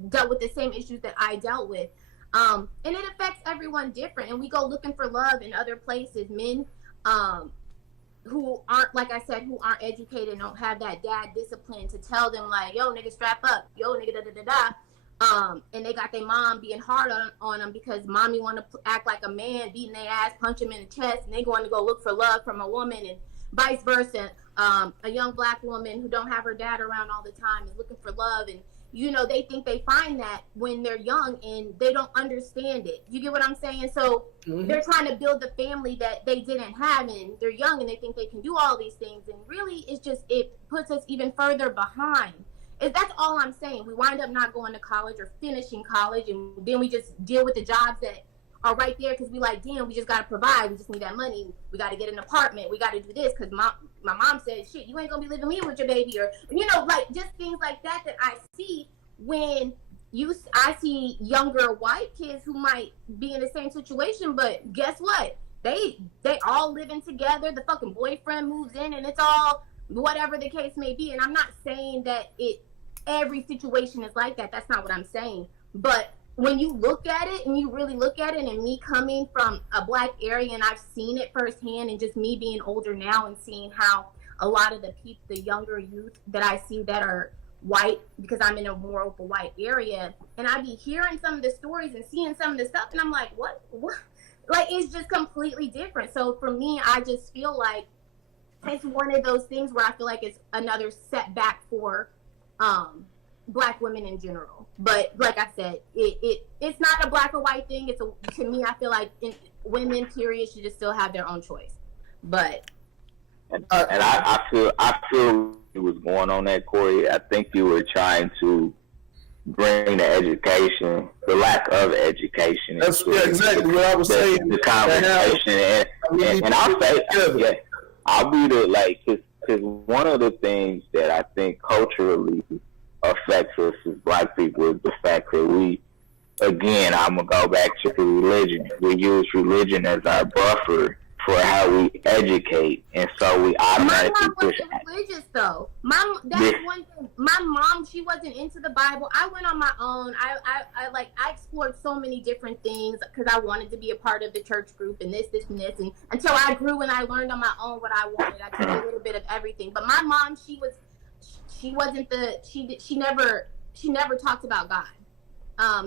dealt with the same issues that I dealt with. And it affects everyone different. And we go looking for love in other places. Men who aren't, like I said, who aren't educated and don't have that dad discipline to tell them, like, yo, nigga, strap up. Yo, nigga, da-da-da-da. And they got their mom being hard on them because mommy want to act like a man, beating their ass, punch them in the chest, and they going to go look for love from a woman, and vice versa. A young black woman who don't have her dad around all the time is looking for love, and they think they find that when they're young and they don't understand it. You get what I'm saying? So they're trying to build the family that they didn't have, and they're young and they think they can do all these things. And really, it puts us even further behind. That's all I'm saying. We wind up not going to college or finishing college, and then we just deal with the jobs that are right there because we like, damn, we just got to provide. We just need that money. We got to get an apartment. We got to do this because my mom said, shit, you ain't going to be living here with your baby. Or, just things like that I see when I see younger white kids who might be in the same situation. But guess what? They all living together. The fucking boyfriend moves in, and it's all whatever the case may be. And I'm not saying that every situation is like that. That's not what I'm saying. But when you look at it and you really look at it, and me coming from a black area and I've seen it firsthand, and just me being older now and seeing how a lot of the younger youth that I see that are white, because I'm in a more of a white area, and I be hearing some of the stories and seeing some of the stuff, and I'm like, what? Like, it's just completely different. So for me, I just feel like it's one of those things where I feel like it's another setback for black women in general. But like I said, it's not a black or white thing. To me, I feel like women, period, should just still have their own choice. But I feel it was going on that, Corey. I think you were trying to bring the education, the lack of education. That's exactly what I was saying. The conversation, and I'll say, yeah, I'll be the because one of the things that I think culturally affects us as Black people is the fact that we, again, I'm gonna go back to religion. We use religion as our buffer for how we educate, and so we automatically push. My mom wasn't religious though. That's one thing. My mom, she wasn't into the Bible. I went on my own. I explored so many different things because I wanted to be a part of the church group and this, and until I grew and I learned on my own what I wanted. I took a little bit of everything. But my mom, she never talked about God.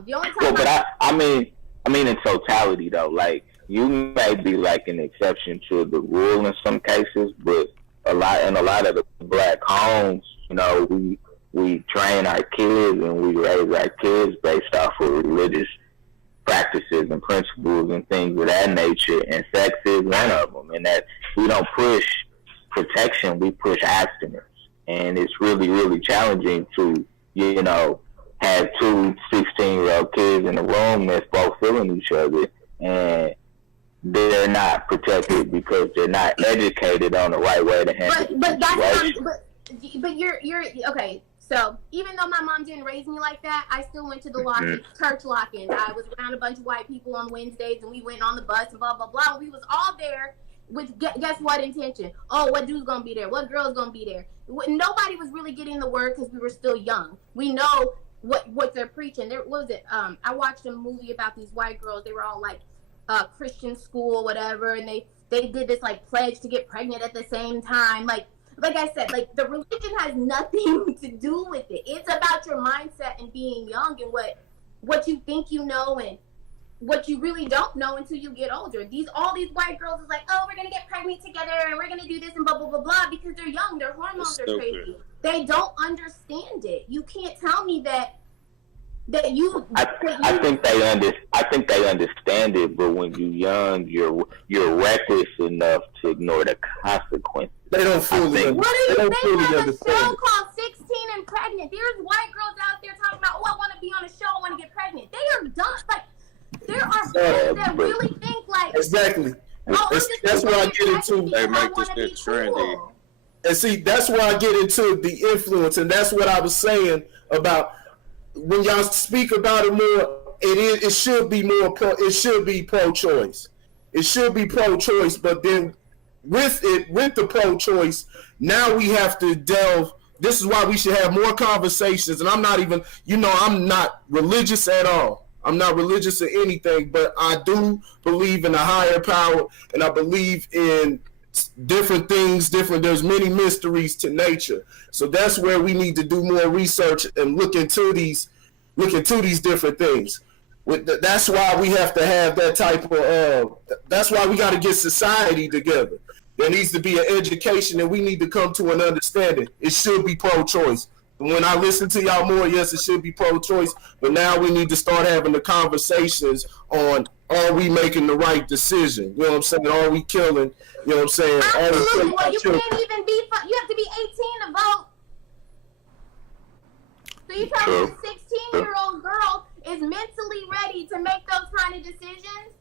The only time. But I mean in totality though, like. You may be like an exception to the rule in some cases, but in a lot of the Black homes, you know, we train our kids and we raise our kids based off of religious practices and principles and things of that nature, and sex is one of them. And that we don't push protection, we push abstinence. And it's really, really challenging to, you know, have two 16-year-old kids in a room that's both feeling each other, and they're not protected because they're not educated on the right way to handle but you're okay. So even though my mom didn't raise me like that, I still went to the church lock-in. I was around a bunch of white people on Wednesdays, and we went on the bus and blah blah blah. We was all there with guess what intention? Oh, what dude's gonna be there? What girl's gonna be there? Nobody was really getting the word because we were still young. We know what they're preaching. There was it. I watched a movie about these white girls. They were all like. Christian school, whatever, and they did this like pledge to get pregnant at the same time. Like I said, like the religion has nothing to do with it. It's about your mindset and being young and what you think you know and what you really don't know until you get older. All these white girls is like, oh, we're gonna get pregnant together and we're gonna do this and blah blah blah blah because they're young, their hormones are crazy. They don't understand it. You can't tell me that you. I think they understand it, but when you're young, you're reckless enough to ignore the consequences. They don't fully. What do you think? They have a show called 16 and Pregnant. There's white girls out there talking about, oh, I want to be on a show, I want to get pregnant. They are dumb. Like there are people that really think like exactly. Oh, that's where I get into. They make this shit trendy. Cool. And see, that's where I get into the influence, and that's what I was saying about. When y'all speak about it more, it should be more it should be pro-choice. It should be pro-choice, but then with the pro-choice, now we have to delve. This is why we should have more conversations. And I'm not even, I'm not religious at all. I'm not religious or anything, but I do believe in a higher power, and I believe in different things, there's many mysteries to nature. So that's where we need to do more research and look into these different things. That's why we have to have that type of that's why we got to get society together. There needs to be an education, and we need to come to an understanding. It should be pro-choice. When I listen to y'all more, yes, it should be pro-choice, but now we need to start having the conversations on, are we making the right decision? You know what I'm saying? Are we killing? You know what I'm saying? Absolutely. Well, you can't even be. You have to be 18 to vote. So you tell me a 16-year-old girl is mentally ready to make those kind of decisions?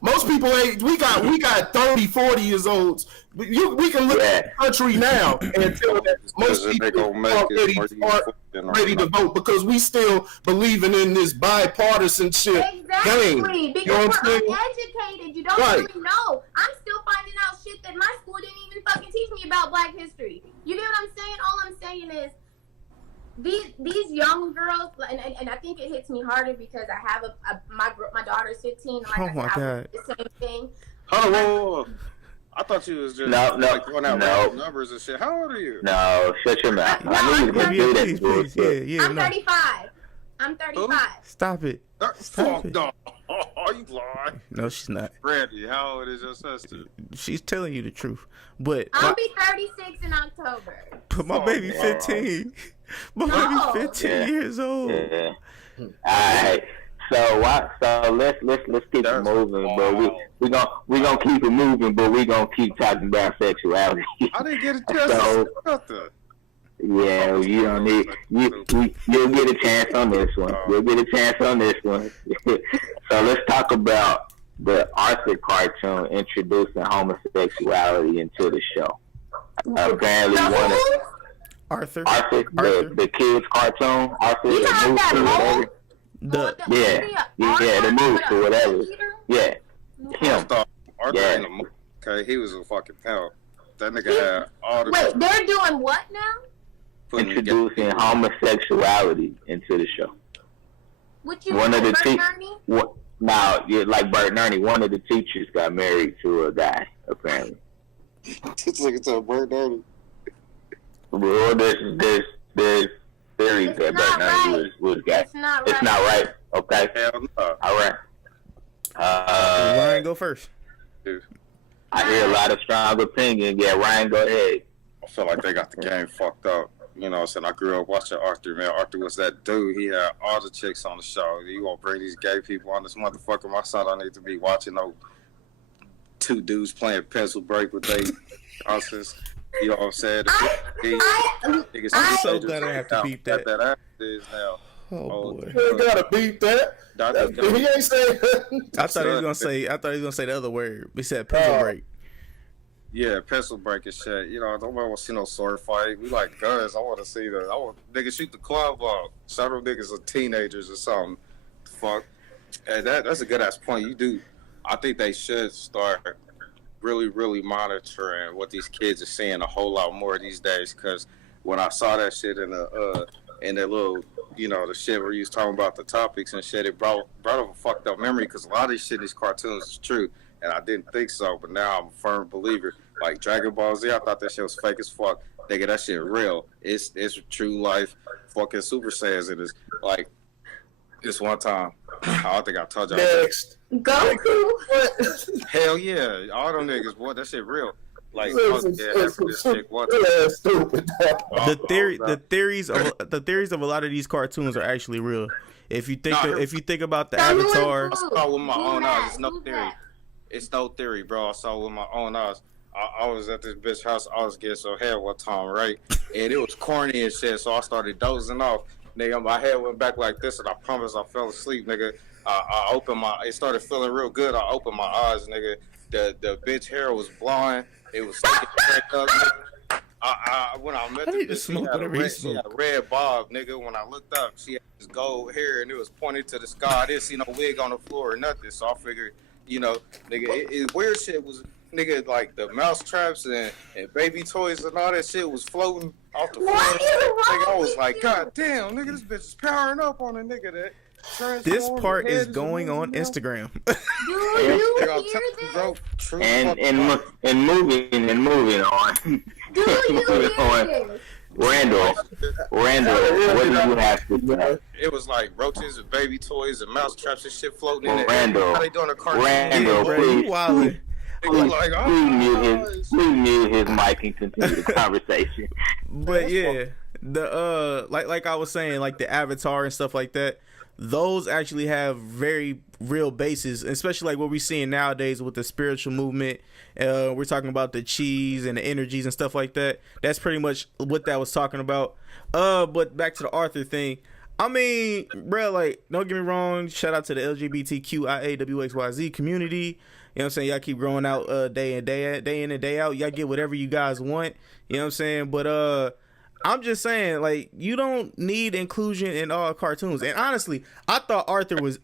Most people ain't. We got 30, 40 years olds. We can look at the country now and tell that most people are ready to vote because we still believing in this bipartisanship game. Because you know what we're uneducated. You don't really know. I'm still finding out shit that my school didn't even fucking teach me about Black history. You get what I'm saying? All I'm saying is these young girls, and I think it hits me harder because I have my daughter's 15. And oh my God. The same thing. Oh, I thought you was just throwing out random numbers and shit. How old are you? No, shut your mouth. Please. Yeah, I'm 35. I'm 35. Stop it. Stop it. No. Are you lying? No, she's not. Brandy, how old is your sister? She's telling you the truth. But I'll be 36 in October. But my baby 15. My baby 15 years old. Yeah. All right. So let's keep it moving, but we gonna keep it moving, but we gonna keep talking about sexuality. I didn't get a chance to talk about that. Yeah, you don't need you'll get a chance on this one. You'll get a chance on this one. So let's talk about the Arthur cartoon introducing homosexuality into the show. Apparently, one of Arthur. the kids cartoon, Arthur, You the talking moose about or that whatever. The The moose or whatever. Yeah, him. Arthur Yeah. in the movie, okay, he was a fucking pimp. That nigga had all the Wait, they're doing what now? putting Introducing homosexuality into the show. What you One of the Bert te- Ernie? What? Now, like Bert and Ernie, one of the teachers got married to a guy, apparently. This nigga to Bert Ernie. Well, there's theories It's that not Bert and Ernie right. was gay. It's not right. It's not right. Okay. Hell no. All right. Ryan, go first. I hear a lot of strong opinion. Yeah, Ryan, go ahead. I feel like they got the game fucked up. You know what I'm saying? I grew up watching Arthur, man. Arthur was that dude. He had all the chicks on the show. You gonna bring these gay people on this motherfucker? My son don't need to be watching no two dudes playing pencil break with they houses. You know what I'm saying? I'm so glad I have to beep that. That ass is now. Oh boy. You ain't gotta beat that. He ain't saying. I thought he was gonna say the other word. He said pencil break. Yeah, pencil break and shit. You know, I don't want to see no sword fight. We like guns. I want to see I want niggas shoot the club out. Several niggas are teenagers or something. Fuck. And that's a good ass point. You do. I think they should start really, really monitoring what these kids are seeing a whole lot more these days. Because when I saw that shit in that little, you know, the shit where you was talking about the topics and shit, it brought up a fucked up memory. Because a lot of this shit in these cartoons is true. And I didn't think so, but now I'm a firm believer. Like Dragon Ball Z, I thought that shit was fake as fuck. Nigga, that shit real. It's true life. Fucking Super Saiyans in this. Like, this one time, I don't think I told y'all. Next. Goku. Hell yeah, all them niggas, boy, that shit real. Like, after this chick one time. Yeah, stupid. The theories of a lot of these cartoons are actually real. If you think about the Avatar, I saw with my own eyes. It's no theory. It's no theory, bro. I saw with my own eyes. I was at this bitch house. I was getting some head one time, right? And it was corny and shit, so I started dozing off. Nigga, my head went back like this, and I promise I fell asleep, nigga. I opened it started feeling real good. I opened my eyes, nigga. The bitch hair was blowing. It was sticking straight up, nigga. When I met the bitch, she had a red bob, nigga. When I looked up, she had this gold hair, and it was pointed to the sky. I didn't see no wig on the floor or nothing, so I figured, you know, nigga, it weird shit was, nigga, like the mouse traps and baby toys and all that shit was floating off the floor. Nigga, I was like, God damn, nigga, this bitch is powering up on a nigga that. This part is going on Instagram. Do you hear this? And moving on. Do you hear this? Randall, what do you have to say? It was like roaches and baby toys and mouse traps and shit floating in there. Randall, How they doing a cartoon? Randall, please mute his mic and continue the conversation. But yeah, the like I was saying, like the Avatar and stuff like that, those actually have very real bases, especially like what we're seeing nowadays with the spiritual movement. We're talking about the cheese and the energies and stuff like that. That's pretty much what that was talking about. But back to the Arthur thing. I mean, bro, like, don't get me wrong. Shout out to the LGBTQIAWXYZ community. You know what I'm saying? Y'all keep growing out day in and day out. Y'all get whatever you guys want. You know what I'm saying? But I'm just saying, like, you don't need inclusion in all cartoons. And honestly, I thought Arthur was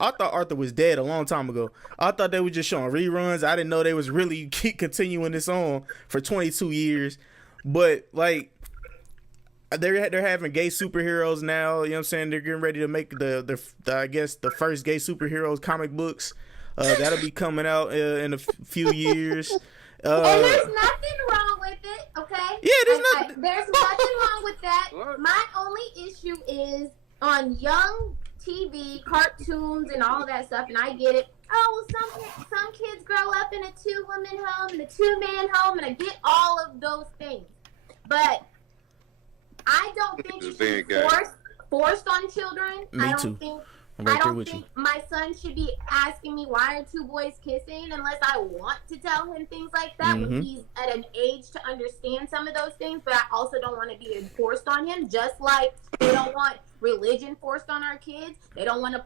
dead a long time ago. I thought they were just showing reruns. I didn't know they was really keep continuing this on for 22 years. But like, they're having gay superheroes now. You know what I'm saying? They're getting ready to make the I guess the first gay superheroes comic books. That'll be coming out in a few years. And there's nothing wrong with it, okay? Yeah, there's nothing wrong with that. My only issue is on young TV, cartoons, and all that stuff, and I get it. Oh, well, some kids grow up in a 2-woman home and a 2-man home, and I get all of those things. But I don't think it should be forced on children. Me I too. don't think I'm right I there don't with you. think my son should be asking me why are two boys kissing unless I want to tell him things like that when he's at an age to understand some of those things. But I also don't want to be enforced on him, just like they don't want religion forced on our kids. They don't want to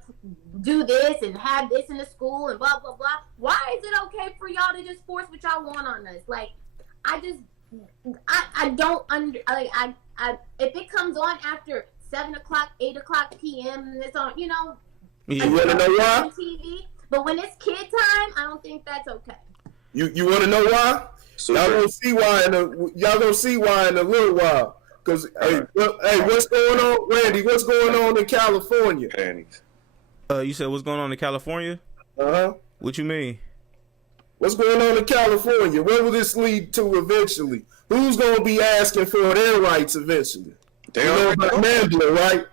do this and have this in the school and blah blah blah. Why is it okay for y'all to just force what y'all want on us? Like, I don't if it comes on after 7 o'clock, 8 o'clock p.m. and it's on, You want to know why? TV. But when it's kid time, I don't think that's okay. You want to know why? Y'all gonna see why in a little while. Cause hey, what's going on, Randy? What's going on in California? You said what's going on in California? What you mean? What's going on in California? Where will this lead to eventually? Who's gonna be asking for their rights eventually? They already are. Mandela, right?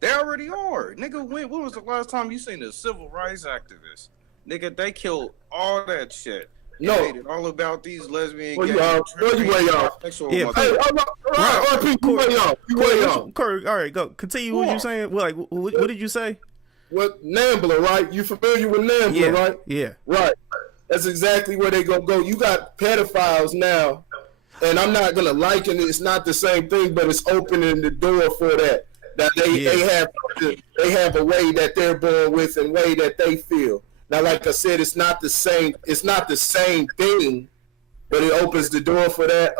They already are. Nigga, when was the last time you seen a civil rights activist? Nigga, they killed all that shit. No. They made it all about these lesbian, Well, gay, you way off. bisexual Yeah, Hey, all right, people, you way off. You way off. Corey, all right, go. Continue what you saying. Well, like, what did you say? What Nambla, right? You familiar with Nambla, Yeah, right? yeah. Right. That's exactly where they gonna go. You got pedophiles now, and I'm not gonna liken it. It's not the same thing, but it's opening the door for that. That they have a way that they're born with and way that they feel. Now, like I said, it's not the same. It's not the same thing, but it opens the door for that.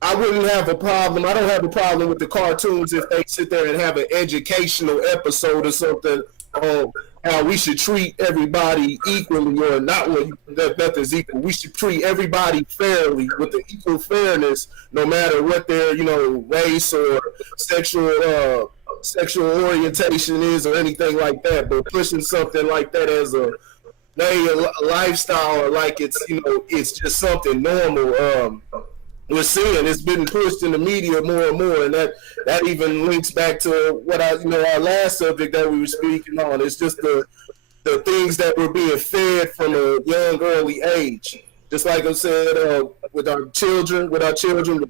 I wouldn't have a problem. I don't have a problem with the cartoons if they sit there and have an educational episode or something on how we should treat everybody equally, or not that nothing's equal. We should treat everybody fairly with the equal fairness, no matter what their race or sexual orientation is or anything like that. But pushing something like that as a lifestyle, or like it's just something normal. We're seeing it's been pushed in the media more and more, and that even links back to what our last subject that we were speaking on. It's just the things that we're being fed from a young, early age. Just like I said, with our children, with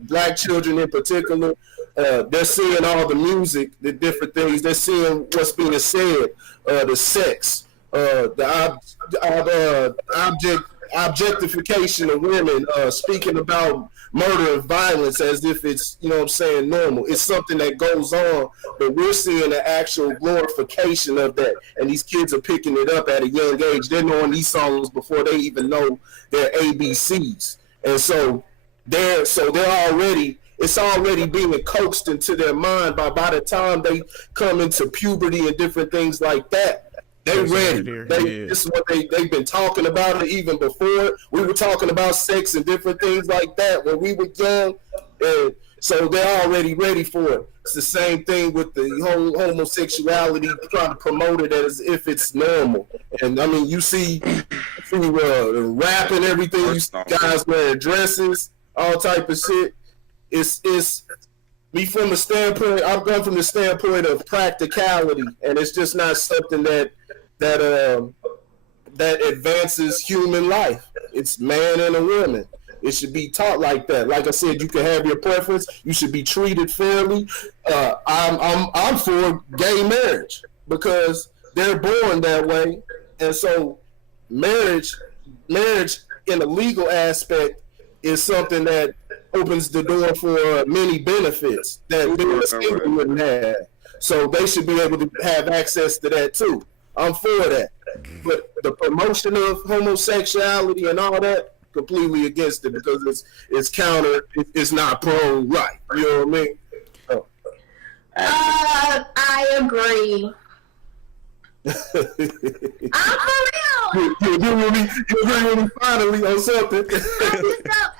black children in particular, they're seeing all the music, the different things. They're seeing what's being said, the sex, the objectification of women, speaking about murder and violence as if it's, normal. It's something that goes on, but we're seeing the actual glorification of that. And these kids are picking it up at a young age. They're knowing these songs before they even know their ABCs. And so it's already being coaxed into their mind by the time they come into puberty and different things like that. They ready. This is what they've been talking about it even before. We were talking about sex and different things like that when we were young. And so they're already ready for it. It's the same thing with the whole homosexuality, trying to promote it as if it's normal. And I mean, you see rap and everything, you see guys wearing dresses, all type of shit. It's me from the standpoint, I'm going from the standpoint of practicality, and it's just not something that advances human life. It's man and a woman. It should be taught like that. Like I said, you can have your preference. You should be treated fairly. I'm for gay marriage because they're born that way, and so marriage in a legal aspect is something that opens the door for many benefits that being single wouldn't have. So they should be able to have access to that too. I'm for that. But the promotion of homosexuality and all that, completely against it because it's counter. It's not pro-right. You know what I mean? So. I agree. I'm for real. You agree with me finally on something.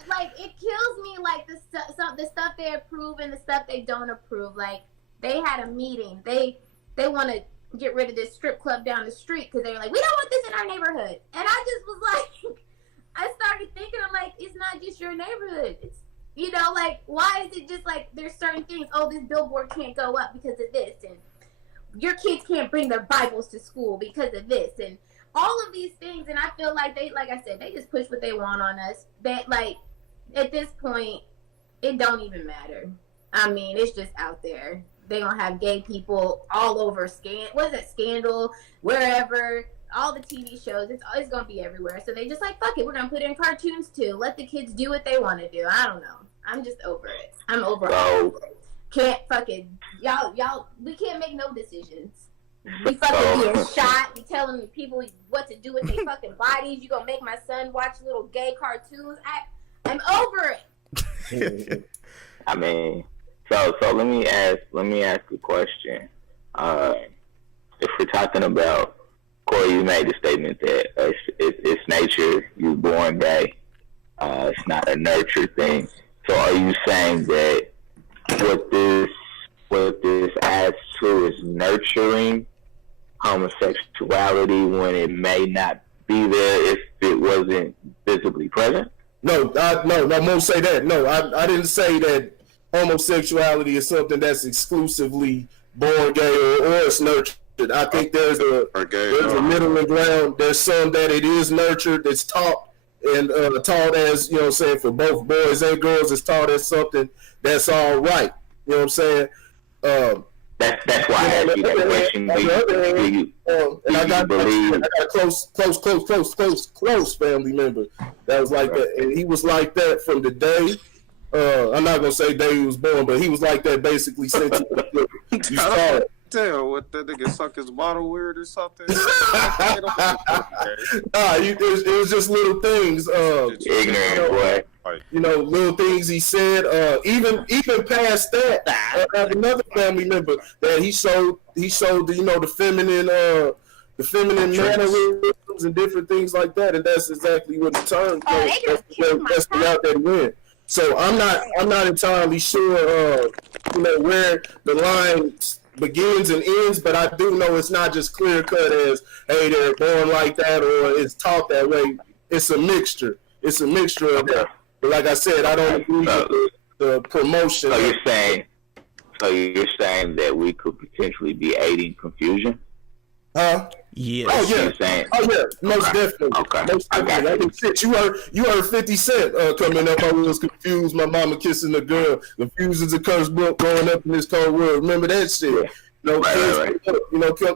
Like, it kills me, like the stuff they approve and the stuff they don't approve. Like, they had a meeting. They want to get rid of this strip club down the street because they were like, we don't want this in our neighborhood. And I just was like, I started thinking, I'm like, it's not just your neighborhood. It's, like, why is it just like there's certain things, this billboard can't go up because of this, and your kids can't bring their Bibles to school because of this, and all of these things. And I feel like they just push what they want on us. That, like, at this point, it don't even matter. I mean, it's just out there. they gonna have gay people all over Scandal, wherever, all the TV shows. It's gonna be everywhere. So they just like, fuck it, we're gonna put it in cartoons too. Let the kids do what they want to do. I don't know. I'm just over it. I'm over it. Can't fucking y'all. We can't make no decisions. We fucking being shot. We telling people what to do with their fucking bodies. You gonna make my son watch little gay cartoons? I'm over it. I mean, so let me ask a question. If we're talking about, Corey, you made the statement that it's nature. You're born gay. It's not a nurture thing. So are you saying that what this adds to is nurturing homosexuality when it may not be there if it wasn't visibly present? No, I won't say that. No, I didn't say that homosexuality is something that's exclusively born gay or it's nurtured. I think there's a middle ground. There's some that it is nurtured, that's taught, and taught as, you know what I'm saying, for both boys and girls, it's taught as something that's all right. You know what I'm saying? That's why I asked you that question. I got a close family member that was like that, and he was like that from the day. I'm not gonna say day he was born, but he was like that basically since you saw it. Tell what that nigga suck his bottle weird or something. It was just little things. Ignorant boy. You know, little things he said. Even past that, I have another family member that he showed the feminine mannerisms and different things like that, and that's exactly what the term. That's the route that he went. So I'm not entirely sure, where the line begins and ends, but I do know it's not just clear cut as, hey, they're born like that or it's taught that way. It's a mixture. It's a mixture of that. But like I said, I don't agree with the promotion. So you're saying that we could potentially be aiding confusion? Huh? Yes. Oh yeah. Most definitely. Okay. Most definitely. I mean, shit, you heard 50 Cent coming up. I was confused. My mama kissing the girl. Confused as a curse book growing up in this cold world. Remember that shit? Yeah. Kids,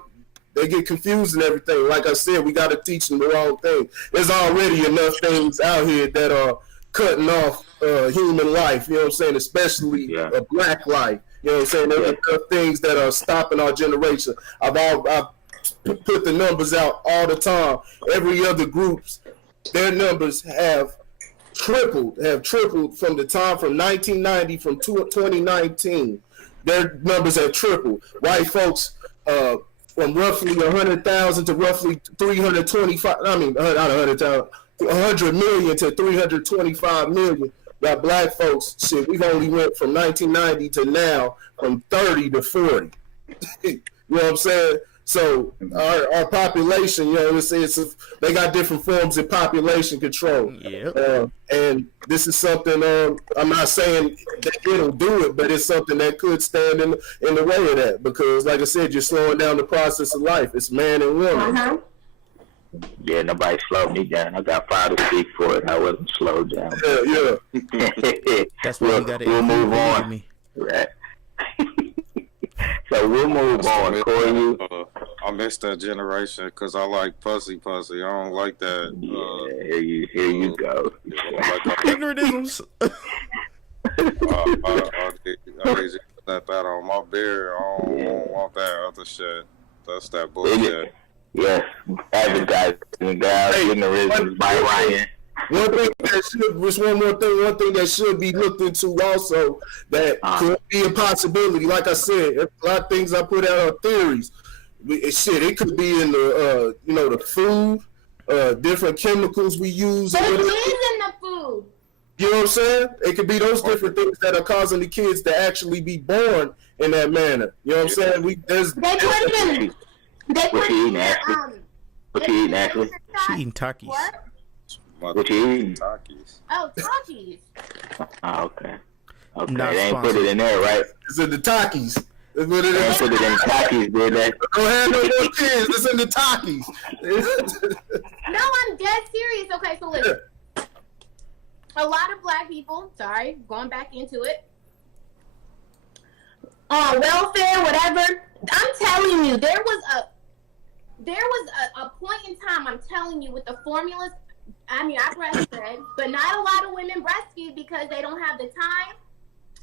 they get confused and everything. Like I said, we got to teach them the wrong thing. There's already enough things out here that are cutting off human life. You know what I'm saying? Especially a black life. You know what I'm saying? There's enough things that are stopping our generation. I've put the numbers out all the time. Every other groups, their numbers have tripled from the time from 1990 from 2019. Their numbers have tripled. White folks from roughly 100,000 to roughly 325. I mean, not 100,000, 100 million to 325 million. Got black folks, shit, we've only went from 1990 to now from 30 to 40. You know what I'm saying? So our population, they got different forms of population control. Yeah. And this is something, I'm not saying that it'll do it, but it's something that could stand in the way of that. Because, like I said, you're slowing down the process of life. It's man and woman. Uh-huh. Yeah, nobody slowed me down. I got fire to speak for it. I wasn't slowed down. Yeah. That's why you got to move on. Me. Right. So we'll move on. Corey, I missed that generation because I like pussy. I don't like that. Here you go. Ignorantisms. I need to put that on my beard. I don't want that other shit. That's that bullshit. Yes, advertising guys, ignorantisms by Ryan. One thing that should be looked into also that could be a possibility. Like I said, a lot of things I put out are theories. It could be in the the food, different chemicals we use. But it is in the food. You know what I'm saying? It could be those different things that are causing the kids to actually be born in that manner. You know what I'm saying? They put it in. What you eating, Ashley? What you eating, Ashley? She eating Takis. What you eating? Oh, Takis. Oh, okay. Okay, Not they ain't sponsored. put it in there, right? It's in the Takis. They They ain't put it in Takis, did they? Don't have no more kids. It's in the Takis. No, I'm dead serious. Okay, so listen. A lot of black people, sorry, going back into it. welfare, whatever. I'm telling you, there was a point in time, I'm telling you, with the formulas. I mean, I breastfed, but not a lot of women breastfeed because they don't have the time.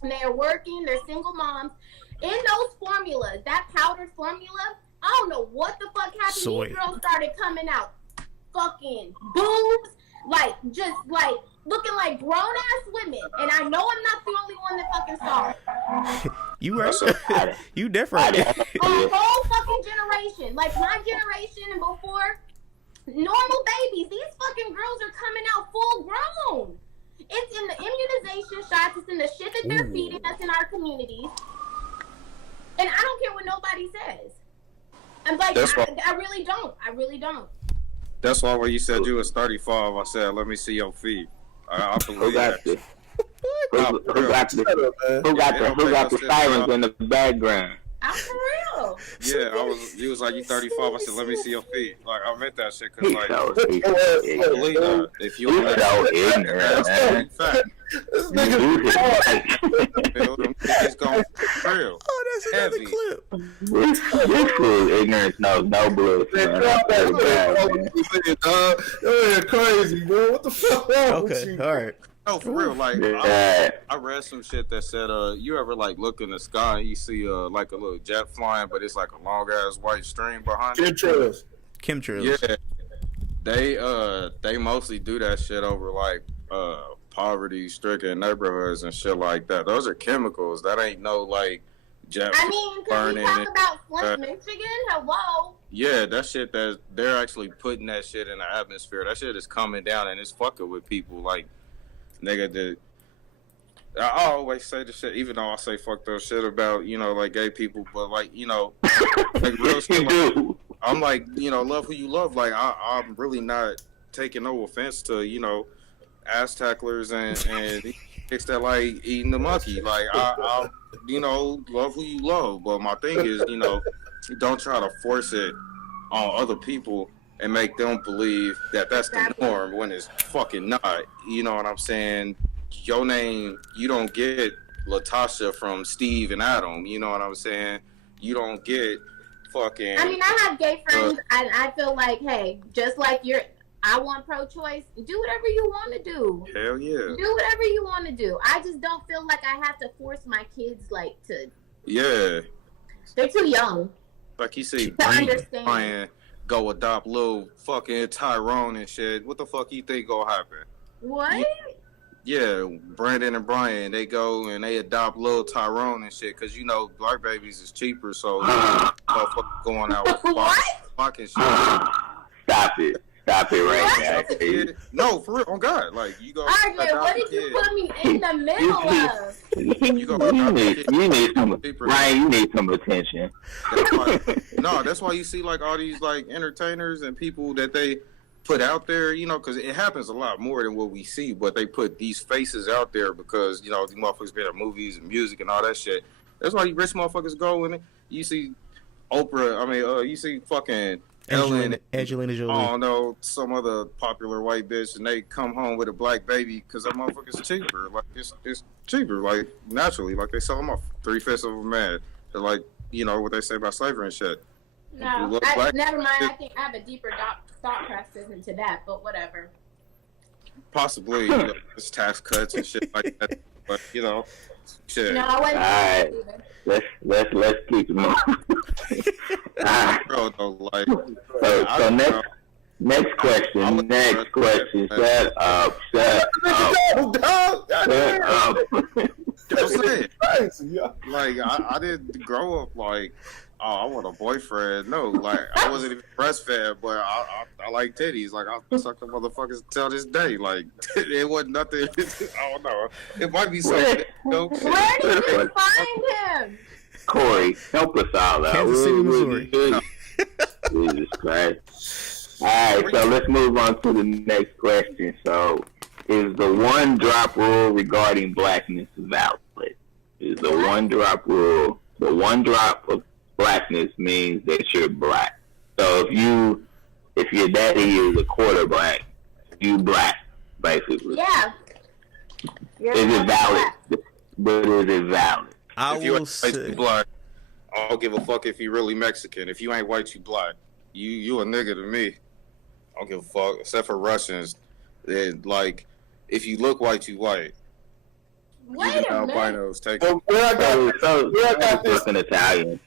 And they're working, they're single moms. In those formulas, that powdered formula, I don't know what the fuck happened. Soy. These girls started coming out fucking boobs, just looking like grown ass women. And I know I'm not the only one that fucking saw it. You right. You different. A whole fucking generation, like my generation and before, normal babies. These fucking girls are coming out full grown. It's in the immunization shots. It's in the shit that they're feeding us in our communities. And I don't care what nobody says. I'm like, I really don't. I really don't. That's why when you said you was 35, I said, let me see your feet. I believe that. Who got the sirens in the background? I'm for real. Yeah, you was like, you 35. I said, let me see your feet. Like, I meant that shit because, like, I believe that. If you want so ignorant, man. fact. This nigga It's going real. Oh, that's another Heavy. clip. This fool ignorance knows no blues, man. You're crazy, bro. What the fuck wrong with Okay, you? all right. No, for real. Like, Yeah. I read some shit that said, you ever, like, look in the sky and you see, like, a little jet flying, but it's like a long-ass white string behind it? Chemtrails. Chemtrails. Yeah. They mostly do that shit over, like, poverty-stricken neighborhoods and shit like that. Those are chemicals. That ain't no, like, jet I mean, can we burning. talk about Flint, Michigan? Hello. Yeah, that shit, that they're actually putting that shit in the atmosphere. That shit is coming down and it's fucking with people. Like, nigga, I always say the shit, even though I say fucked up shit about, like, gay people, but, like, like, real shit, like, I'm like, love who you love. Like, I'm really not taking no offense to, ass tacklers and chicks that like eating the monkey. Like, I love who you love. But my thing is, don't try to force it on other people and make them believe that that's the norm when it's fucking not. You know what I'm saying? Your name, you don't get Latasha from Steve and Adam. You know what I'm saying? You don't get fucking. I mean, I have gay friends, and I feel like, hey, just like I want pro-choice. Do whatever you want to do. Hell yeah. Do whatever you want to do. I just don't feel like I have to force my kids, like, to. Yeah. They're too young. Like you see, To understand. Brian go adopt little fucking Tyrone and shit. What the fuck you think gonna happen? What? Yeah, Brandon and Brian, they go and they adopt little Tyrone and shit, cause black babies is cheaper, so motherfuckers going out with What? fucking shit. Stop it right now. Yeah. No, for real, on God, like you go. RJ, what did you put me in the middle of? You need some, Ryan. You need some attention. That's why you see like all these like entertainers and people that they put out there, because it happens a lot more than what we see. But they put these faces out there because these motherfuckers been in movies and music and all that shit. That's why you rich motherfuckers go and you see Oprah. I mean, you see fucking Angelina Jolie. I don't know, some other popular white bitch, and they come home with a black baby because that motherfucker's cheaper. Like, it's cheaper, like, naturally. Like, they sell them off 3/5 of a man. They're like, what they say about slavery and shit. No, never mind. I think I have a deeper thought process into that, but whatever. Possibly, it's tax cuts and shit like that. But, shit. No, I wasn't. All right. Let's keep it moving. Bro, though, like, So next question. Shut up. I'm saying, like, I didn't grow up like, I want a boyfriend. No, like, I wasn't even breastfed, but I like titties. Like, I suck the motherfuckers till this day. Like, it wasn't nothing. I don't know. It might be something. Where did you find him? Corey, help us all out. Kansas City, Missouri. Jesus Christ. All right, so let's move on to the next question. So, is the one drop rule regarding blackness valid? Is the one drop rule, the one drop of blackness means that you're black. So if your daddy is a quarter black, you black, basically. Yeah. Is it valid? But is it valid? I If you will ain't white, say, you black. I don't give a fuck if you really Mexican. If you ain't white, you black. You a nigga to me. I don't give a fuck. Except for Russians. Like, if you look white, you white. Wait Even a minute. albinos take But where I got this, fucking Italian.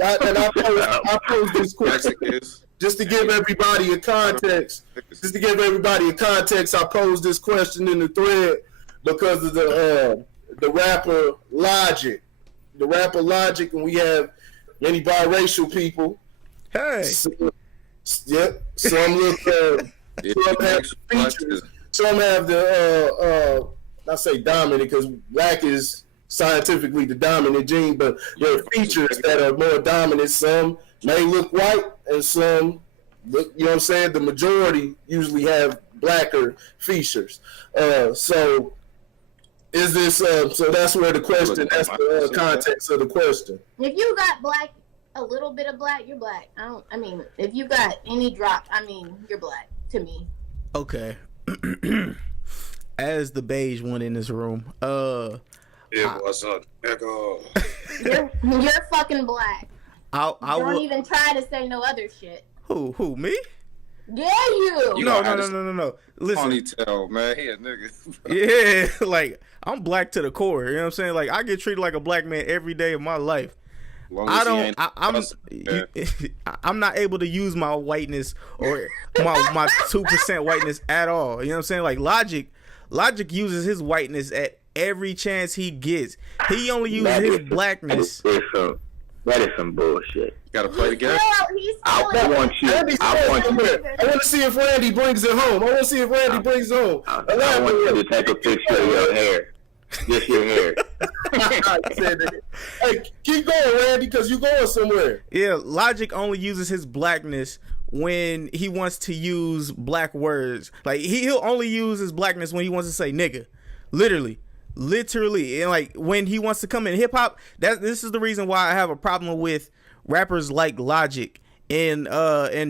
and I posed this question Mexicans. just to give everybody a context. Just to give everybody a context, I posed this question in the thread because of the rapper Logic. The rapper Logic, and we have many biracial people. hey, Yep. Some look some have features. Some have the not say dominant because black is scientifically the dominant gene, but there are features that are more dominant. Some may look white, and some look, you know what I'm saying. The majority usually have blacker features. So is this? So that's where the question. That's the context of the question. If you got black, a little bit of black, you're black. I mean, if you got any drop, I mean, you're black to me. okay. As the beige one in this room, It was a nigga. You're fucking black. I Don't will. even try to say no other shit. Who me? Yeah, you. You No, know, no. Listen, Ponytail, man. He a nigga. yeah, like I'm black to the core. You know what I'm saying? Like I get treated like a black man every day of my life. Long I as he don't. ain't I'm. busted, I'm not able to use my whiteness or my 2% whiteness at all. You know what I'm saying? Like Logic uses his whiteness at every chance he gets. He only uses his blackness. That is some bullshit. gotta play the game. I want you. I want to see if Randy brings it home. I want you to take a picture of your hair. Just your hair. Hey, keep going, Randy, because you're going somewhere. Yeah, Logic only uses his blackness when he wants to use black words. Like he'll only use his blackness when he wants to say nigga. Literally. And like when he wants to come in hip hop, this is the reason why I have a problem with rappers like Logic and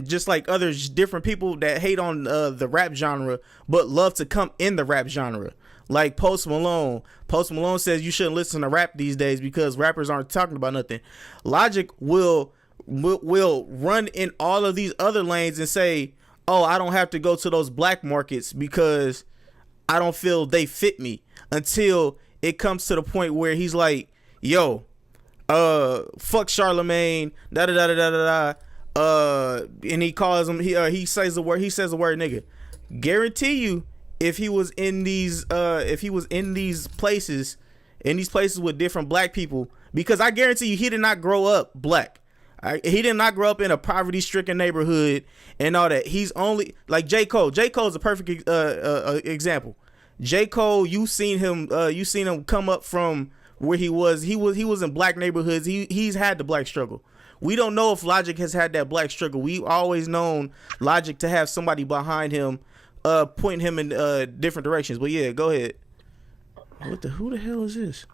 just like other different people that hate on the rap genre but love to come in the rap genre. Like Post Malone. Post Malone says you shouldn't listen to rap these days because rappers aren't talking about nothing. Logic will run in all of these other lanes and say, oh, I don't have to go to those black markets because I don't feel they fit me, until it comes to the point where he's like, yo, fuck Charlemagne, and he calls him, he says the word nigga. Guarantee you, if he was in these places with different black people, because I guarantee you he did not grow up black. He did not grow up in a poverty-stricken neighborhood and all that. He's only like J. Cole. J. Cole's a perfect example. J. Cole, you seen him come up from where he was. He was in black neighborhoods. He's had the black struggle. We don't know if Logic has had that black struggle. We've always known Logic to have somebody behind him, pointing him in different directions. But yeah, go ahead. Who the hell is this?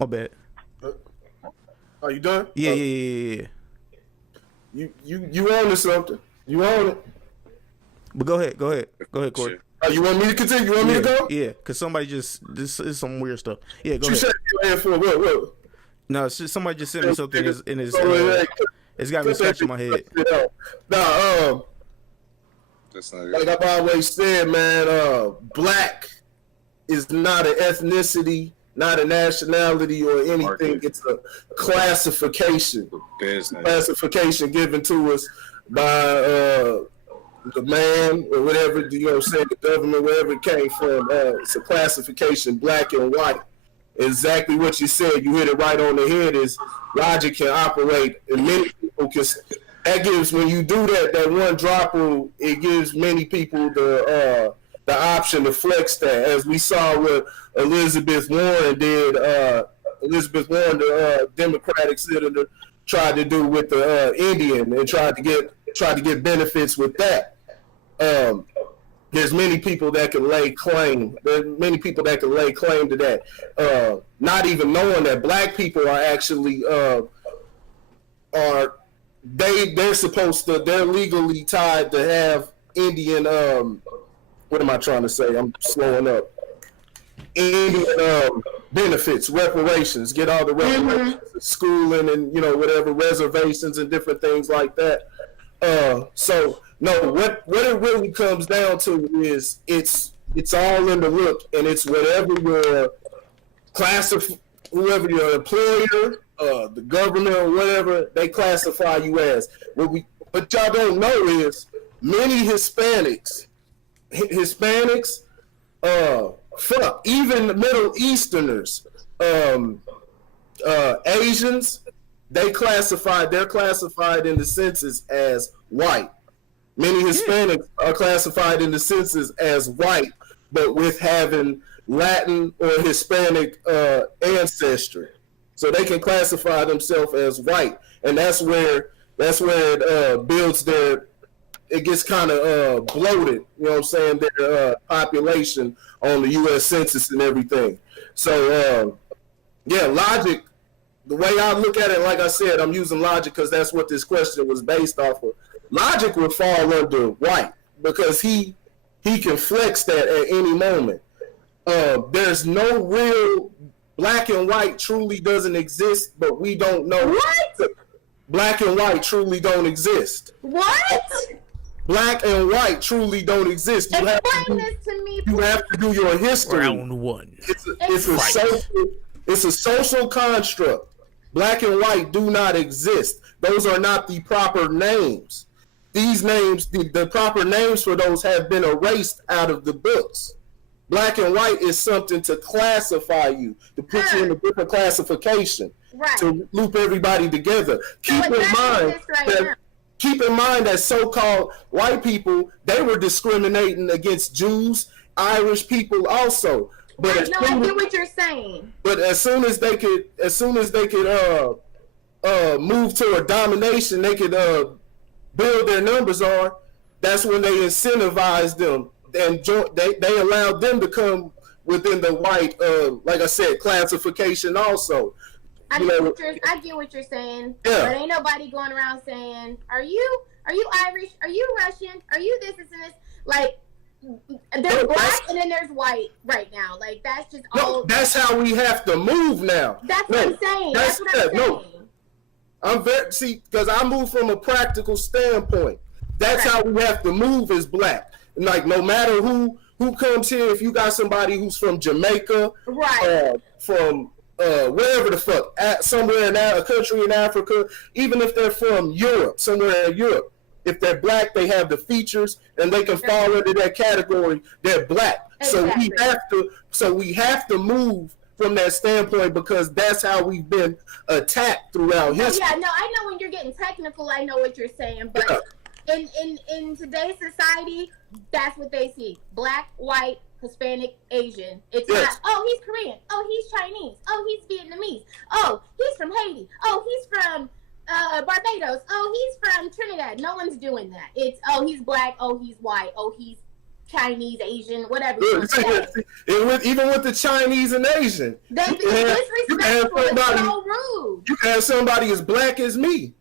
My bad. Are you done? Yeah. You own something. You own it. But go ahead, Corey. You want me to continue? You want me to go? Yeah, because somebody this is some weird stuff. Yeah, go you ahead. You said for what? No, it's just somebody just sent me something in his. It's got me scratching my head. Nah, like I've always said, man, black is not an ethnicity, not a nationality or anything. It's a classification. Classification given to us by the man or whatever, you know what I'm saying, the government, wherever it came from. It's a classification, black and white. Exactly what you said. You hit it right on the head. Is Logic can operate, and many people can. That gives, when you do that one drop rule, it gives many people the option to flex that, as we saw what Elizabeth Warren did. Elizabeth Warren, the Democratic senator, tried to do with the Indian, and tried to get benefits with that. There's many people that can lay claim. There's many people that can lay claim to that, not even knowing that black people are actually they're supposed to. They're legally tied to have Indian. What am I trying to say? I'm slowing up. Indian benefits, reparations, get all the reparations, schooling, and whatever reservations and different things like that. So no, what it really comes down to is it's all in the look, and it's whatever your whoever your employer, the government, or whatever they classify you as. What y'all don't know is many Hispanics, even Middle Easterners, Asians, they're classified in the census as white. Many Hispanics are classified in the census as white, but with having Latin or Hispanic ancestry. So they can classify themselves as white. And that's where it builds it gets kind of bloated, you know what I'm saying, their population on the U.S. Census and everything. So, logic, the way I look at it, like I said, I'm using logic because that's what this question was based off of. Logic would fall under white because he can flex that at any moment. There's no real black and white truly doesn't exist, but we don't know. What? Black and white truly don't exist. What? Black and white truly don't exist. Explain this to me, please. You have to do your history. Round one. It's a social construct. Black and white do not exist. Those are not the proper names. These names, the proper names for those have been erased out of the books. Black and white is something to classify you, to put you in a different classification, to loop everybody together. Keep in mind that so-called white people, they were discriminating against Jews, Irish people also. But I get what you're saying. But as soon as they could move toward domination, they could build their numbers on. That's when they incentivized them and they allowed them to come within the white, like I said, classification also. I get what you're saying. Yeah. But ain't nobody going around saying, "Are you Irish? Are you Russian? Are you this and this?" Like, there's black and then there's white right now. Like, that's just all. That's how we have to move now. That's what I'm saying. That's what I'm saying. I'm because I move from a practical standpoint. That's how we have to move as black. And like, no matter who comes here, if you got somebody who's from Jamaica, from wherever the fuck, somewhere in a country in Africa, even if they're from Europe, somewhere in Europe, if they're black, they have the features and they can fall into that category. They're black. Exactly. So we have to move from that standpoint because that's how we've been attacked throughout history. Yeah, no, I know when you're getting technical, I know what you're saying, but in today's society, that's what they see: black, white, Hispanic, Asian. It's not, oh, he's Korean. Oh, he's Chinese. Oh, he's Vietnamese. Oh, he's from Haiti. Oh, he's from Barbados. Oh, he's from Trinidad. No one's doing that. It's, oh, he's black. Oh, he's white. Oh, he's Chinese, Asian, whatever. Even with the Chinese and Asian, they be disrespectful. It's so rude. You can have somebody as black as me.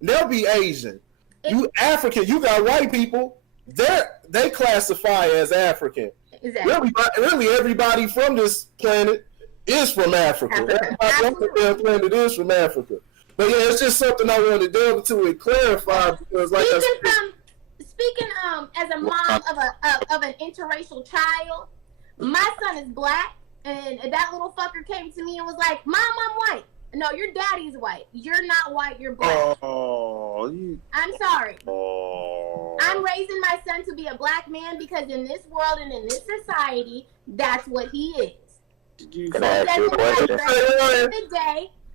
They'll be Asian. You African. You got white people. They classify as African. Exactly. Really, everybody from this planet is from Africa. Everybody on the planet is from Africa. But yeah, it's just something I wanted to delve into and clarify because, like speaking as a mom of an interracial child, my son is black, and that little fucker came to me and was like, "Mom, I'm white." No, your daddy's white. You're not white. You're black. I'm sorry. I'm raising my son to be a black man because in this world and in this society, that's what he is. Can I ask you a question?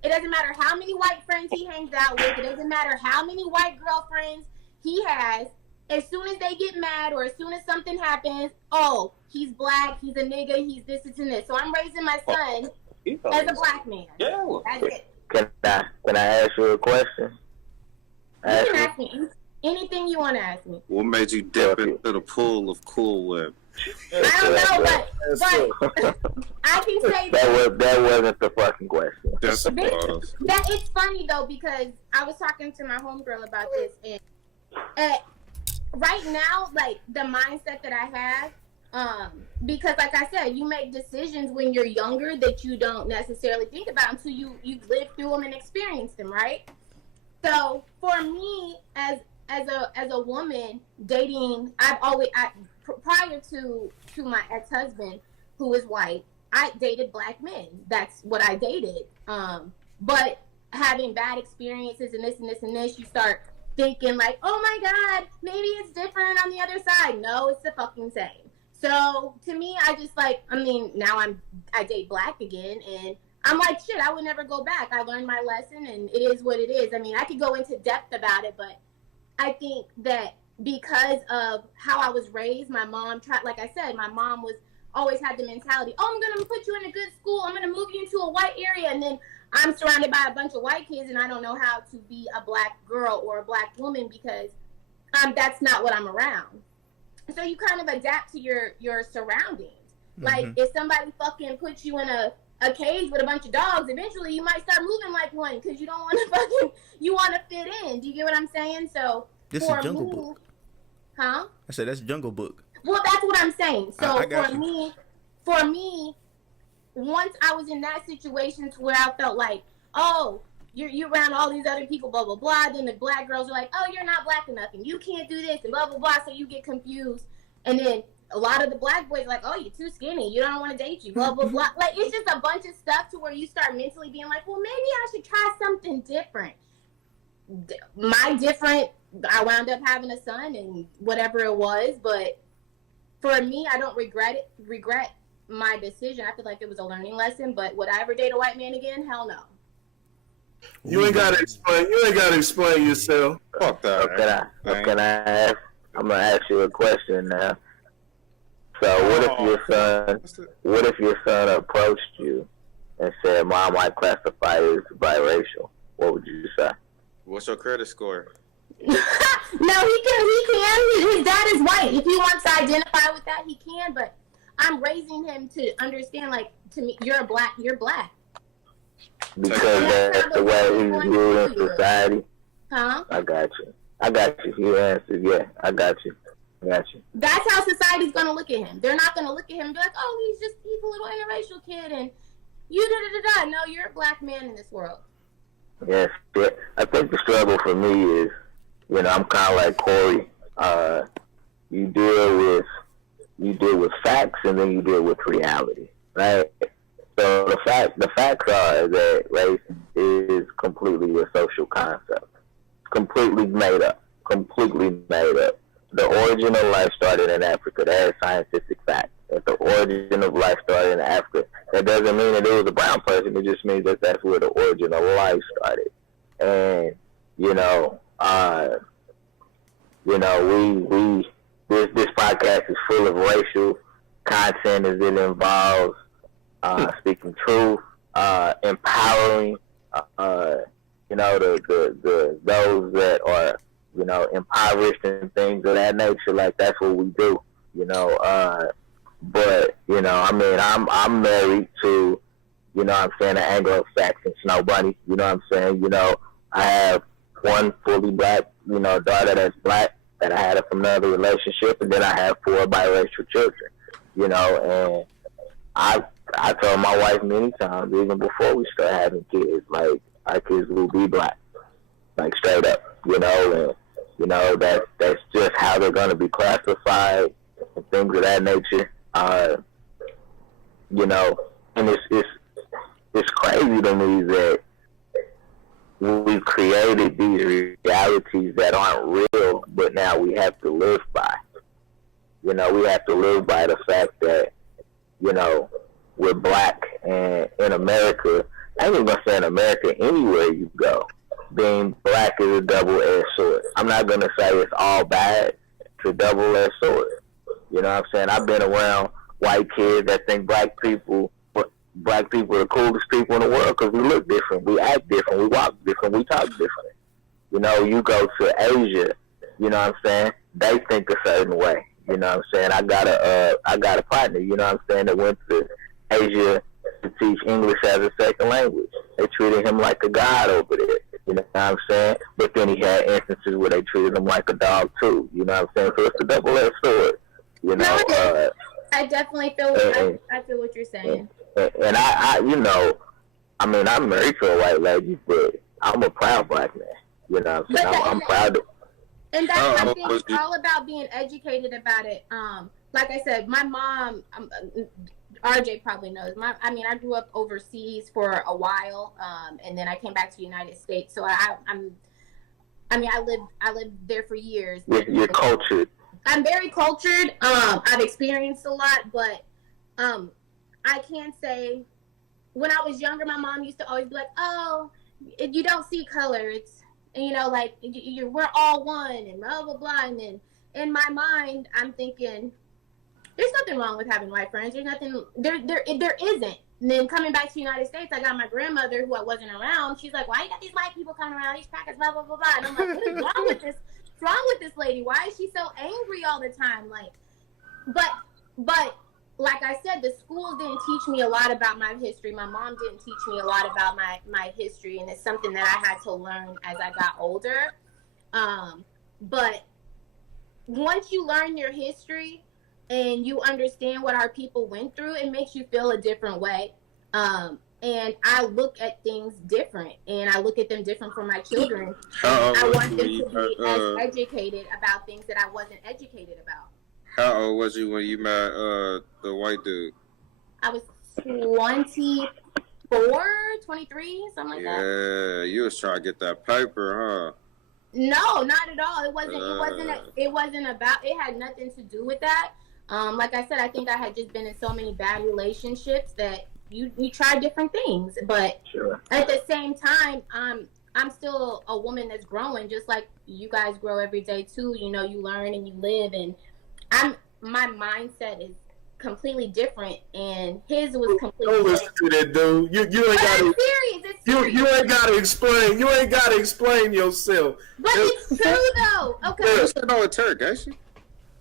It doesn't matter how many white friends he hangs out with. It doesn't matter how many white girlfriends he has. As soon as they get mad or as soon as something happens, oh, he's black, he's a nigga, he's this and this. So I'm raising my son as a black man. Yeah. That's it. Can I ask you a question? You can ask me anything you want to ask me. What made you dip into the pool of Cool Whip? I don't know, but I can say that wasn't the fucking question. Yes, it was. It's funny though because I was talking to my homegirl about this, and right now, like the mindset that I have, Because like I said, you make decisions when you're younger that you don't necessarily think about until you've lived through them and experienced them, right? So for me, as a woman dating, prior to my ex-husband, who is white, I dated black men. That's what I dated. But having bad experiences and this, you start thinking like, oh my God, maybe it's different on the other side. No, it's the fucking same. So to me, now I date black again, and I'm like, shit, I would never go back. I learned my lesson, and it is what it is. I mean, I could go into depth about it, but I think that because of how I was raised, my mom always had the mentality, oh, I'm going to put you in a good school. I'm going to move you into a white area. And then I'm surrounded by a bunch of white kids, and I don't know how to be a black girl or a black woman because that's not what I'm around. So you kind of adapt to your surroundings. Mm-hmm. Like, if somebody fucking puts you in a cage with a bunch of dogs, eventually you might start moving like one because you don't want to you want to fit in. Do you get what I'm saying? So this is Jungle Book. Huh? I said that's Jungle Book. Well, that's what I'm saying. So for me, once I was in that situation to where I felt like, oh, you're around all these other people, blah, blah, blah. Then the black girls are like, oh, you're not black enough, and you can't do this, and blah, blah, blah. So you get confused. And then a lot of the black boys are like, oh, you're too skinny. You don't want to date you, blah, blah, blah. Like, it's just a bunch of stuff to where you start mentally being like, well, maybe I should try something different. I wound up having a son and whatever it was. But for me, I don't regret my decision. I feel like it was a learning lesson. But would I ever date a white man again? Hell no. You ain't gotta explain. You ain't gotta explain yourself. Fuck that. Can I ask? I'm gonna ask you a question now. So what if your son approached you and said, "Mom, I classify as biracial"? What would you say? What's your credit score? No, he can. His dad is white. If he wants to identify with that, he can. But I'm raising him to understand, like, to me, you're black. Because that's the way he's viewed in society. Huh? I got you. You answered, yeah. I got you. That's how society's gonna look at him. They're not gonna look at him and be like, oh, he's a little interracial kid, and you da-da-da-da. No, you're a black man in this world. Yes, yeah. I think the struggle for me is, I'm kind of like Corey. You deal with facts, and then you deal with reality, right? So the facts are that race is completely a social concept, completely made up. The origin of life started in Africa. That is scientific fact. If the origin of life started in Africa, that doesn't mean that it was a brown person. It just means that that's where the origin of life started. And this podcast is full of racial content as it involves speaking truth, empowering, those that are, impoverished and things of that nature. Like, that's what we do, but, I'm married to, an Anglo-Saxon snow bunny, I have one fully black, daughter that's black that I had from another relationship, and then I have 4 biracial children, and I told my wife many times, even before we start having kids, like, our kids will be black, like, straight up, and, that's just how they're going to be classified and things of that nature, and it's crazy to me that we've created these realities that aren't real, but now we have to live by. We have to live by the fact that, we're black, and in America, I ain't even gonna say in America, anywhere you go, being black is a double-edged sword. I'm not gonna say it's all bad. It's a double-edged sword. You know what I'm saying? I've been around white kids that think black people are the coolest people in the world because we look different, we act different, we walk different, we talk different. You go to Asia, you know what I'm saying? They think a certain way. You know what I'm saying? I got a partner, you know what I'm saying, that went to Asia to teach English as a second language. They treated him like a god over there. You know what I'm saying? But then he had instances where they treated him like a dog too. You know what I'm saying? So it's a double-edged sword. I definitely feel what I feel what you're saying. And I, you know, I mean, I'm married to a white lady, but I'm a proud black man. You know what I'm saying? I'm proud of. And that's I think it's all about being educated about it. Like I said, my mom, RJ probably knows. I grew up overseas for a while, and then I came back to the United States. So I lived there for years. You're cultured. I'm very cultured. I've experienced a lot, but I can say, when I was younger, my mom used to always be like, "Oh, you don't see color. It's, you know, like we're all one," and blah blah blah. And then in my mind, I'm thinking, there's nothing wrong with having white friends. There's nothing there isn't. And then coming back to the United States, I got my grandmother, who I wasn't around. She's like, "Why you got these white people coming around? These crackers, blah blah blah blah." And I'm like, "What is wrong with this? What's wrong with this lady? Why is she so angry all the time?" Like, but like I said, the schools didn't teach me a lot about my history. My mom didn't teach me a lot about my history, and it's something that I had to learn as I got older. But once you learn your history and you understand what our people went through, it makes you feel a different way. And I look at things different, and I look at them different for my children. I want them to be as educated about things that I wasn't educated about. How old was you when you met the white dude? I was 24, 23, something like that. Yeah, you was trying to get that paper, huh? No, not at all. It wasn't about. It had nothing to do with that. Like I said, I think I had just been in so many bad relationships that you try different things, but at the same time, I'm still a woman that's growing, just like you guys grow every day too. You know, you learn and you live, and my mindset is completely different, and his was completely Don't listen to that dude. You ain't got to. It's serious. You ain't got to explain. You ain't got to explain yourself. But it's true though. Okay. Yeah, you know it's Turk, ain't she?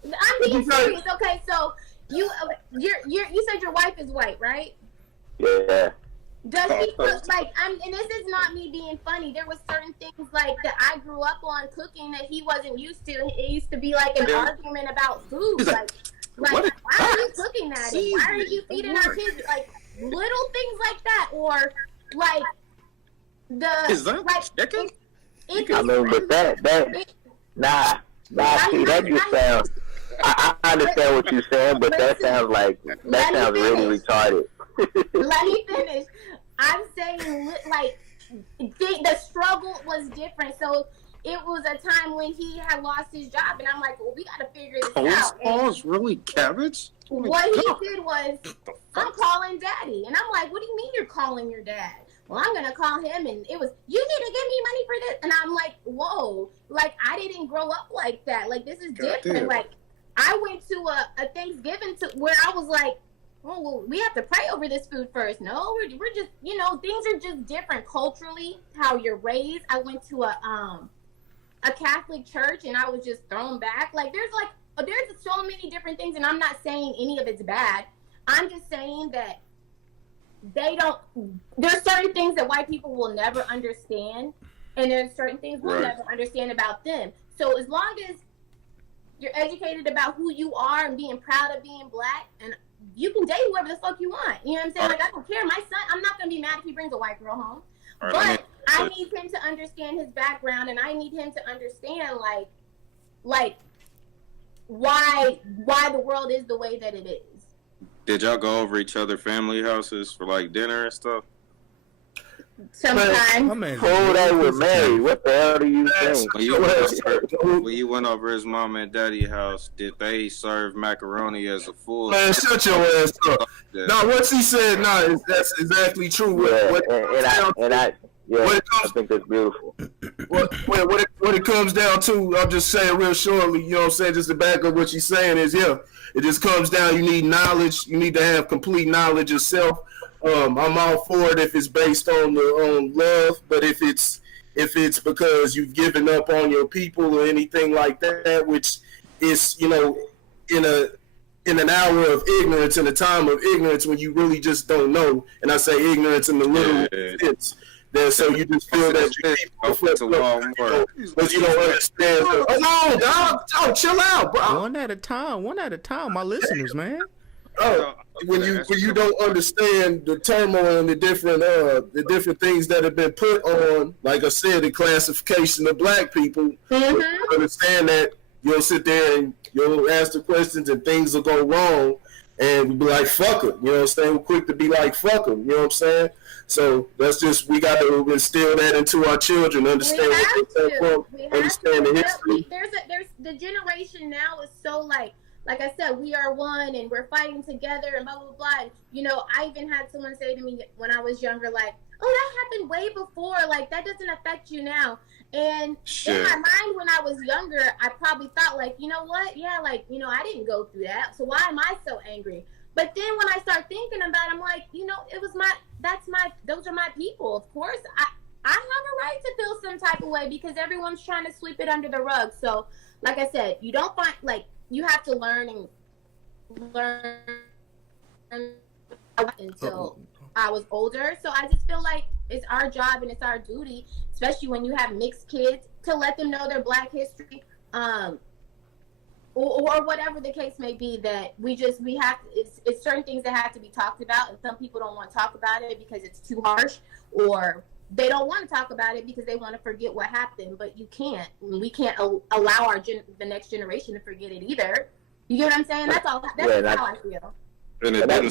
I'm being serious. Okay, so you said your wife is white, right? Yeah. Does he cook like and this is not me being funny. There was certain things like that I grew up on cooking that he wasn't used to. It used to be like an argument about food. Like why are you cooking that? And why are you feeding our kids? Like little things like that, or like chicken? I mean, but that see, that just sounds. I understand what you're saying, but that sounds really retarded. Let me finish. I'm saying, like, the struggle was different. So it was a time when he had lost his job, and I'm like, well, we got to figure this out. Oh, it's really cabbage? What he did was, I'm calling daddy. And I'm like, what do you mean you're calling your dad? Well, I'm going to call him, and it was, you need to give me money for this. And I'm like, whoa, like, I didn't grow up like that. Like, this is different. Like, I went to a Thanksgiving where I was like, oh, well, we have to pray over this food first. No, we're just, you know, things are just different culturally, how you're raised. I went to a Catholic church, and I was just thrown back. Like, there's so many different things, and I'm not saying any of it's bad. I'm just saying that there's certain things that white people will never understand, and there's certain things we'll never understand about them. So as long as you're educated about who you are and being proud of being black, and you can date whoever the fuck you want. You know what I'm saying? Like, I don't care. My son, I'm not going to be mad if he brings a white girl home. But I need him to understand his background, and I need him to understand, like why the world is the way that it is. Did y'all go over each other family houses for, like, dinner and stuff? Sometimes. Before they were married, what the hell do you think? When you went over his mom and daddy house, did they serve macaroni as a full? Man, shut your ass up. No, what she said, that's exactly true. I think that's beautiful. What it comes down to, I'm just saying real shortly, you know what I'm saying, just to back up what she's saying is, it just comes down, you need knowledge. You need to have complete knowledge yourself. I'm all for it if it's based on love, but if it's because you've given up on your people or anything like that, which is, you know, in an hour of ignorance, in a time of ignorance when you really just don't know, and I say ignorance in the literal sense, then so you just feel that you because you don't understand. Oh no, dog, chill out, bro. One at a time, my listeners, man. Oh, when you don't understand the turmoil and the different things that have been put on, like I said, the classification of black people, you understand that you'll sit there and you'll ask the questions and things will go wrong, and we'll be like, fuck it, you know what I'm saying? We're quick to be like, fuck them, you know what I'm saying? So that's just, we got to instill that into our children, understand what they come from, understand the history. There's the generation now is so like I said, we are one and we're fighting together and blah, blah, blah. And, you know, I even had someone say to me when I was younger, like, oh, that happened way before. Like, that doesn't affect you now. And in my mind, when I was younger, I probably thought, like, you know what? Yeah, like, you know, I didn't go through that. So why am I so angry? But then when I start thinking about it, I'm like, you know, those are my people. Of course, I have a right to feel some type of way because everyone's trying to sweep it under the rug. So, like I said, you don't find, like, you have to learn until I was older. So I just feel like it's our job and it's our duty, especially when you have mixed kids, to let them know their Black history, or whatever the case may be. That we have it's certain things that have to be talked about, and some people don't want to talk about it because it's too harsh, or they don't want to talk about it because they want to forget what happened. But you can't. We can't allow the next generation to forget it either. You get what I'm saying? That's all. That's how I feel. And that's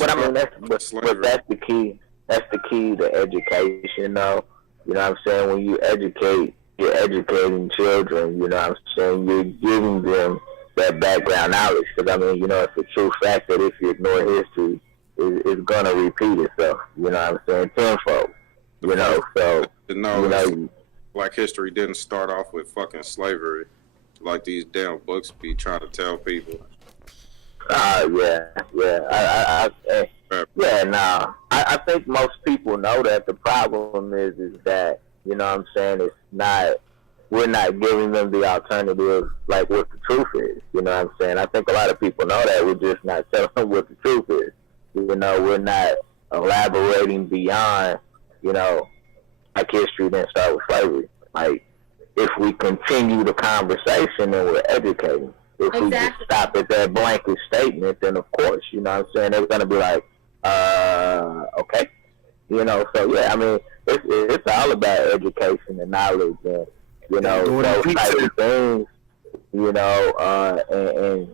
the key. That's the key to education, though. You know what I'm saying? When you educate, you're educating children. You know what I'm saying? You're giving them that background knowledge. Because, I mean, you know, it's a true fact that if you ignore history, it's going to repeat itself. You know what I'm saying? Tenfold. You know, so, you know, Black history didn't start off with fucking slavery, like these damn books be trying to tell people. I think most people know that. The problem is that, you know what I'm saying, we're not giving them the alternative, like what the truth is. You know what I'm saying? I think a lot of people know that. We're just not telling them what the truth is. You know, we're not elaborating beyond, you know, like history didn't start with slavery. Like, if we continue the conversation, then we're educating. If we just stop at that blanket statement, then of course, you know what I'm saying, they're going to be like, okay. You know, so yeah, I mean, it's all about education and knowledge and, you know, those type of things, you know, and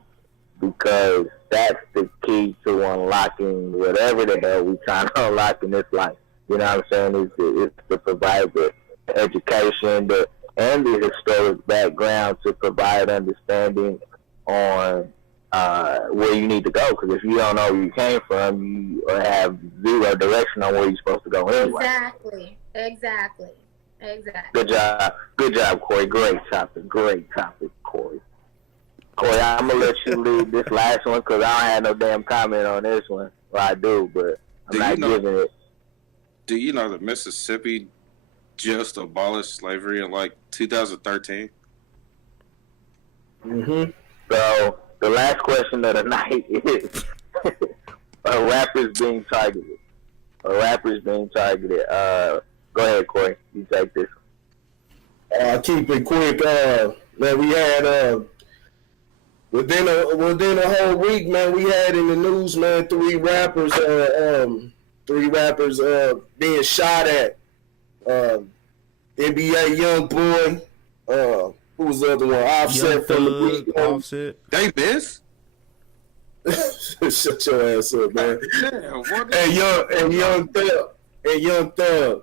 because that's the key to unlocking whatever the hell we're trying to unlock in this life. You know what I'm saying? It's to provide the education and the historic background to provide understanding on where you need to go. Because if you don't know where you came from, you have zero direction on where you're supposed to go anyway. Exactly. Good job, Corey. Great topic, Corey. Corey, I'm going to let you lead this last one because I don't have no damn comment on this one. Well, I do, but I'm not giving it. Do you know that Mississippi just abolished slavery in like 2013? Mm-hmm. So the last question of the night is: are rappers being targeted? Go ahead, Corey. You take this. I'll keep it quick. Man, we had within a whole week, man, we had in the news, man, three rappers being shot at. NBA Youngboy, who was the other one? Offset from the Beat. Offset. They miss? Shut your ass up, man. And Young Thug.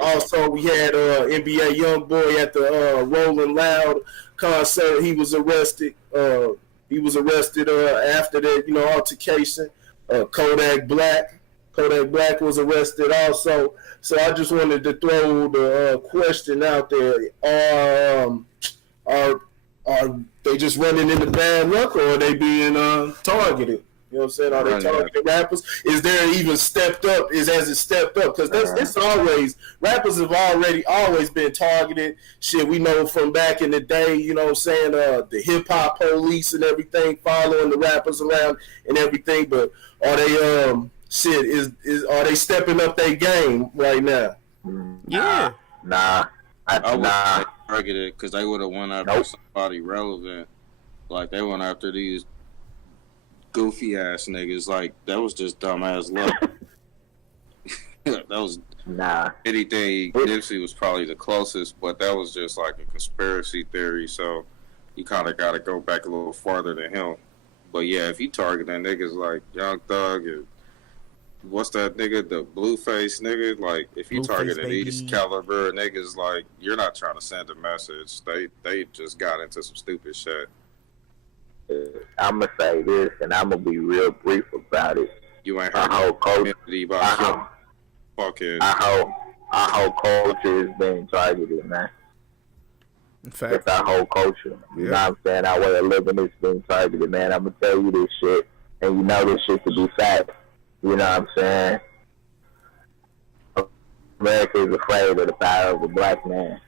Also, we had NBA Youngboy at the Rolling Loud concert. He was arrested. After that, you know, altercation. Kodak Black was arrested also. So I just wanted to throw the question out there: are they just running into bad luck, or are they being targeted? You know what I'm saying? Are they targeting rappers? Is there even stepped up? Has it stepped up? Because it's always, rappers have always been targeted. Shit, we know from back in the day, you know what I'm saying, the hip hop police and everything following the rappers around and everything. But are they are they stepping up their game right now? Yeah. Nah. I would targeted because they would have went after somebody relevant. Like they went after these goofy ass niggas. Like that was just dumbass luck. That was Nah. anything. Nipsey was probably the closest, but that was just like a conspiracy theory. So you kind of got to go back a little farther than him. But yeah, if you targeting niggas like Young Thug and what's that nigga, the Blueface nigga, like if you Blueface, targeting baby. these caliber niggas, like you're not trying to send a message. They just got into some stupid shit. I'm gonna say this, and I'm gonna be real brief about it. You ain't Our heard whole no culture, community about our some fucking. whole culture is being targeted, man. In fact, It's our whole culture. You know what I'm saying? Our way of living is being targeted, man. I'm gonna tell you this shit, and you know this shit to be fact. You know what I'm saying? America is afraid of the power of the black man.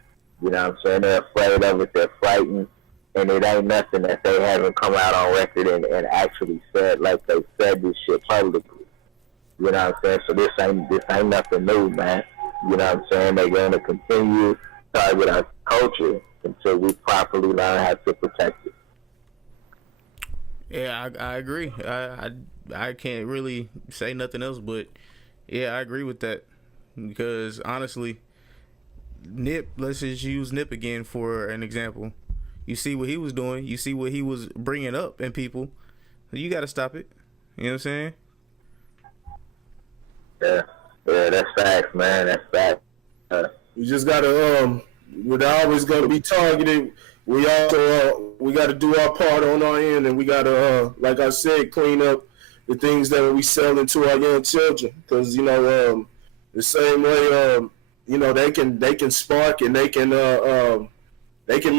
You know what I'm saying? They're afraid of it. They're frightened. And it ain't nothing that they haven't come out on record and actually said, like they said this shit publicly. You know what I'm saying? So this ain't nothing new, man. You know what I'm saying? They're going to continue to target our culture until we properly learn how to protect it. yeah, I agree. I can't really say nothing else, but yeah, I agree with that because honestly, Nip. Let's just use Nip again for an example. You see what he was doing. You see what he was bringing up in people. You got to stop it. You know what I'm saying? Yeah, that's facts, man. That's facts. We just gotta we're always gonna be targeted. We also we gotta do our part on our end, and we gotta like I said, clean up the things that we sell into our young children, because you know the same way you know they can spark and they can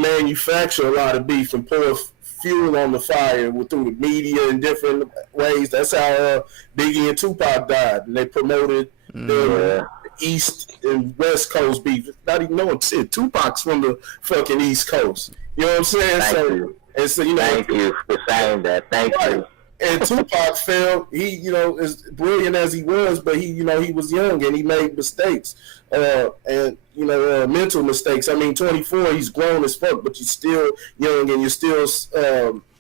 manufacture a lot of beef and pour fuel on the fire through the media in different ways. That's how Biggie and Tupac died, and they promoted the East and West Coast beef. Not even knowing shit. Tupac's from the fucking East Coast. You know what I'm saying? Thank you. You know, Thank you for saying that. Thank you. And Tupac fell. He, you know, as brilliant as he was, but he, you know, he was young and he made mistakes, and you know, mental mistakes. I mean, 24, he's grown as fuck, but you're still young and you're still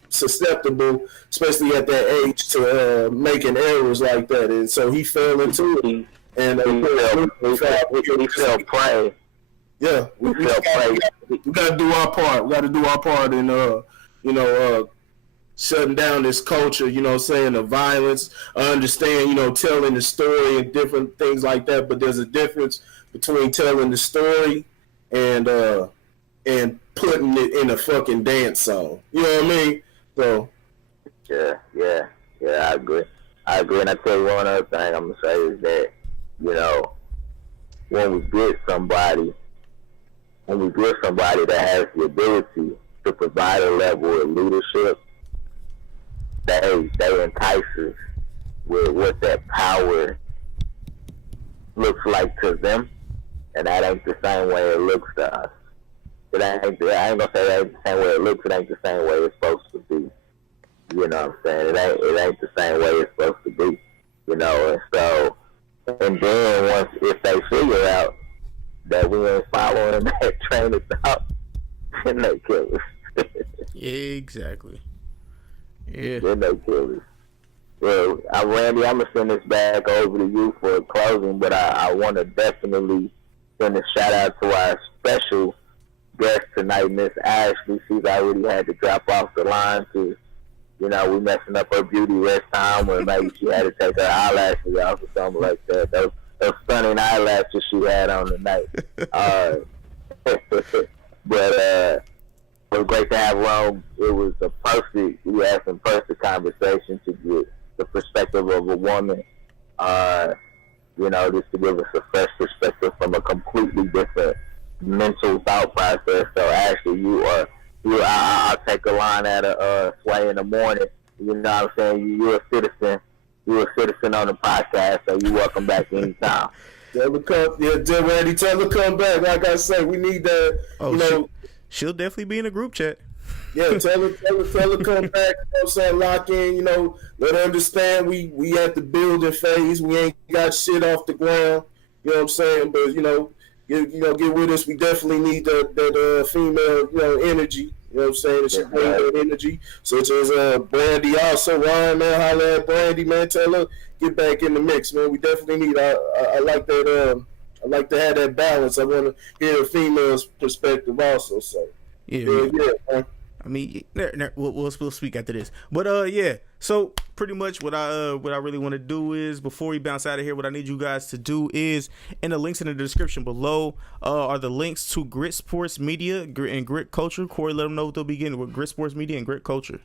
susceptible, especially at that age, to making errors like that. And so he fell into it. And he fell prey. Yeah, we got to do our part. We got to do our part in, you know, shutting down this culture, you know what I'm saying, the violence. I understand, you know, telling the story and different things like that, but there's a difference between telling the story and putting it in a fucking dance song. You know what I mean? So Yeah, I agree. And I tell you one other thing I'm gonna say is that, you know, when we get somebody that has the ability to provide a level of leadership, they entice us with what that power looks like to them, and that ain't the same way it looks to us. I ain't gonna say that ain't the same way it looks. It ain't the same way it's supposed to be. You know what I'm saying? It ain't the same way it's supposed to be. You know, and so, and then if they figure out that we ain't following that train of thought, then they kill us. Exactly. Yeah. Then they kill us. Well, Randy, I'm gonna send this back over to you for a closing, but I want to definitely send a shout out to our special guest tonight, Miss Ashley. She's already had to drop off the line to, you know, we messing up her beauty rest time, or maybe she had to take her eyelashes off or something like that. Those stunning eyelashes she had on tonight. But it was great to have her on. It was we had some perfect conversation to get the perspective of a woman, you know, just to give us a fresh perspective from a completely different mental thought process. So Ashley, I'll take a line at a Sway in the morning. You know what I'm saying? You're a citizen. You're a citizen on the podcast, so you're welcome back anytime. Tell her come back. Like I said, we need that. Oh, you know, she'll definitely be in a group chat. Yeah, tell her come back. You know what I'm saying? Lock in. You know, let her understand we at the building phase. We ain't got shit off the ground. You know what I'm saying? But you know, get with us. We definitely need that female, you know, energy. You know what I'm saying? It should bring that energy. Such as Brandy also. Ryan, man, holla at Brandy, man. Tell her, get back in the mix, man. We definitely need, I like that, I like to have that balance. I want to hear a female's perspective also. So, yeah, man. I mean, we'll speak after this, but yeah. So pretty much what I really want to do is, before we bounce out of here, what I need you guys to do is, in the links in the description below are the links to Grit Sports Media and Grit Culture. Corey, let them know what they'll be getting with Grit Sports Media and Grit Culture.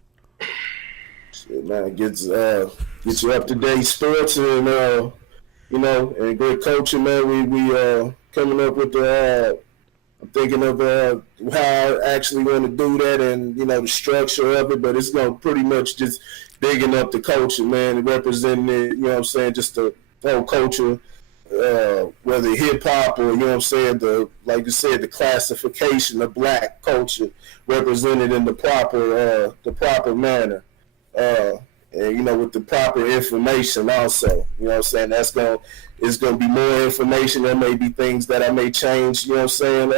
Shit, man, gets you up to date sports and you know, and Grit Culture, man. We coming up with the. I'm thinking of how I actually want to do that and, you know, the structure of it, but it's going to pretty much just digging up the culture, man, and representing it, you know what I'm saying, just the whole culture, whether hip-hop or, you know what I'm saying, like you said, the classification of black culture represented in the proper manner. And, you know, with the proper information also, you know what I'm saying, it's going to be more information. There may be things that I may change, you know what I'm saying,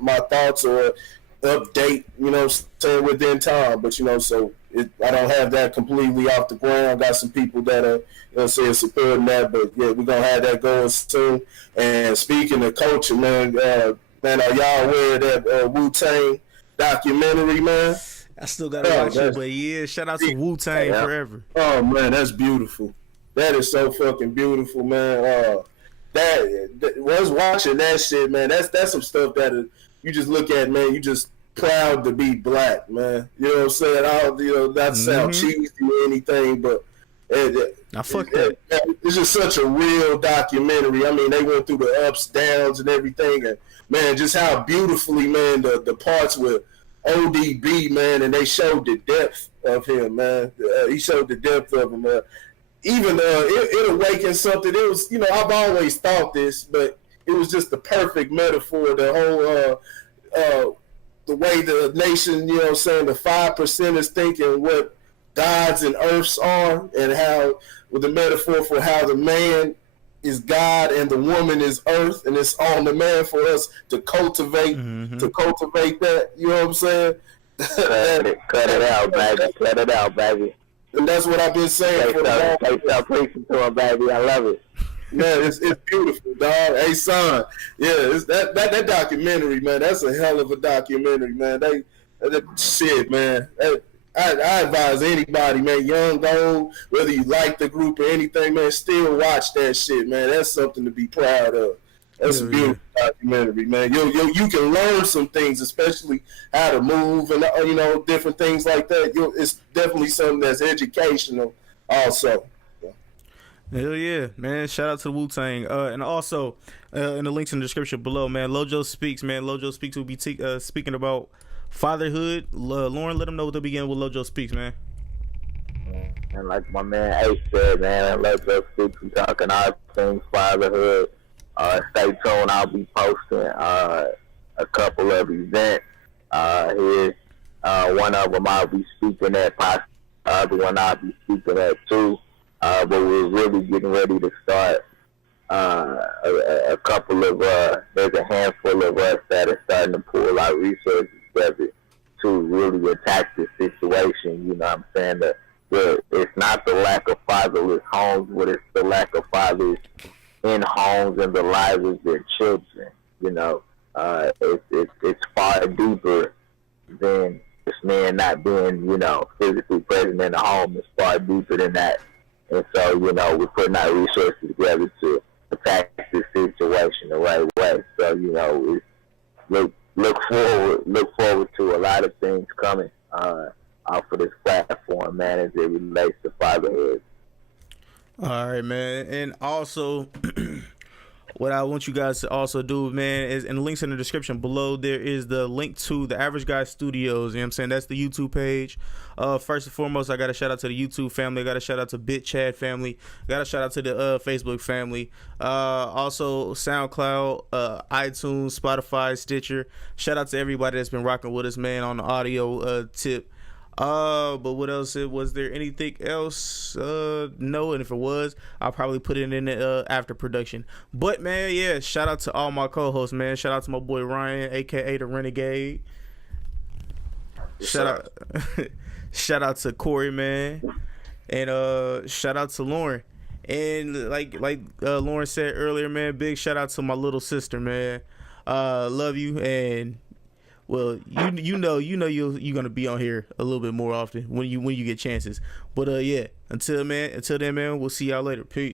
my thoughts or update, you know what I'm saying, within time. But, you know, so I don't have that completely off the ground. Got some people that are, you know what I'm saying, supporting that. But, yeah, we're going to have that going soon. And speaking of culture, man, are y'all aware of that Wu-Tang documentary, man? I still got to watch it, but yeah, shout out to Wu-Tang forever. Oh, man, that's beautiful. That is so fucking beautiful, man. That was watching that shit, man. That's some stuff that you just look at, man. You just proud to be black, man. You know what I'm saying? I don't, you know, not sound cheesy or anything, but it's just such a real documentary. I mean, they went through the ups, downs, and everything, and man, just how beautifully, man, the parts with ODB, man, and they showed the depth of him, man. He showed the depth of him, man. Even it awakened something. It was, you know, I've always thought this, but it was just the perfect metaphor. The whole the way the nation, you know what I'm saying, the 5% is thinking what gods and earths are, and how with the metaphor for how the man is God and the woman is earth, and it's on the man for us to cultivate that. You know what I'm saying? Cut it out, baby. Cut it out, baby. And that's what I've been saying. Stop preaching to him, baby. I love it. Man, it's beautiful, dog. Hey, son. Yeah, it's that documentary, man. That's a hell of a documentary, man. That shit, man. I advise anybody, man, young, old, whether you like the group or anything, man, still watch that shit, man. That's something to be proud of. That's a beautiful documentary, man. You can learn some things, especially how to move and, you know, different things like that. It's definitely something that's educational also. Hell yeah, man. Shout out to the Wu-Tang. And also, in the links in the description below, man, Lojo Speaks, man. Lojo Speaks will be speaking about fatherhood. Lauren, let them know what they'll be getting with Lojo Speaks, man. And like my man Ace said, man, Lojo Speaks, we talking all things fatherhood. Stay tuned. I'll be posting a couple of events. Here's one of them I'll be speaking at, the other one I'll be speaking at too. But we're really getting ready to start a couple of, there's a handful of us that are starting to pull our resources together to really attack this situation. You know what I'm saying? It's not the lack of fatherless homes, but it's the lack of fathers in homes and the lives of their children. You know, it's far deeper than this man not being, you know, physically present in the home. It's far deeper than that. And so, you know, we're putting our resources together to attack this situation the right way. So, you know, look forward to a lot of things coming off of this platform, man, as it relates to fatherhood. All right, man. And also, what I want you guys to also do, man, is in the links in the description below, there is the link to the Average Guy Studios. You know what I'm saying? That's the YouTube page. First and foremost, I got to shout out to the YouTube family. I got to shout out to BitChat family. I got to shout out to the Facebook family. Also, SoundCloud, iTunes, Spotify, Stitcher. Shout out to everybody that's been rocking with us, man, on the audio tip. But what else? Was there anything else? No, and if it was, I'll probably put it in the after production. But man, yeah, shout out to all my co-hosts, man. Shout out to my boy Ryan, aka the Renegade. Shout out to Corey, man, and shout out to Lauren. And like Lauren said earlier, man, big shout out to my little sister, man. Love you, and well, you know you're gonna be on here a little bit more often when you get chances. But yeah, until then, man, we'll see y'all later. Peace.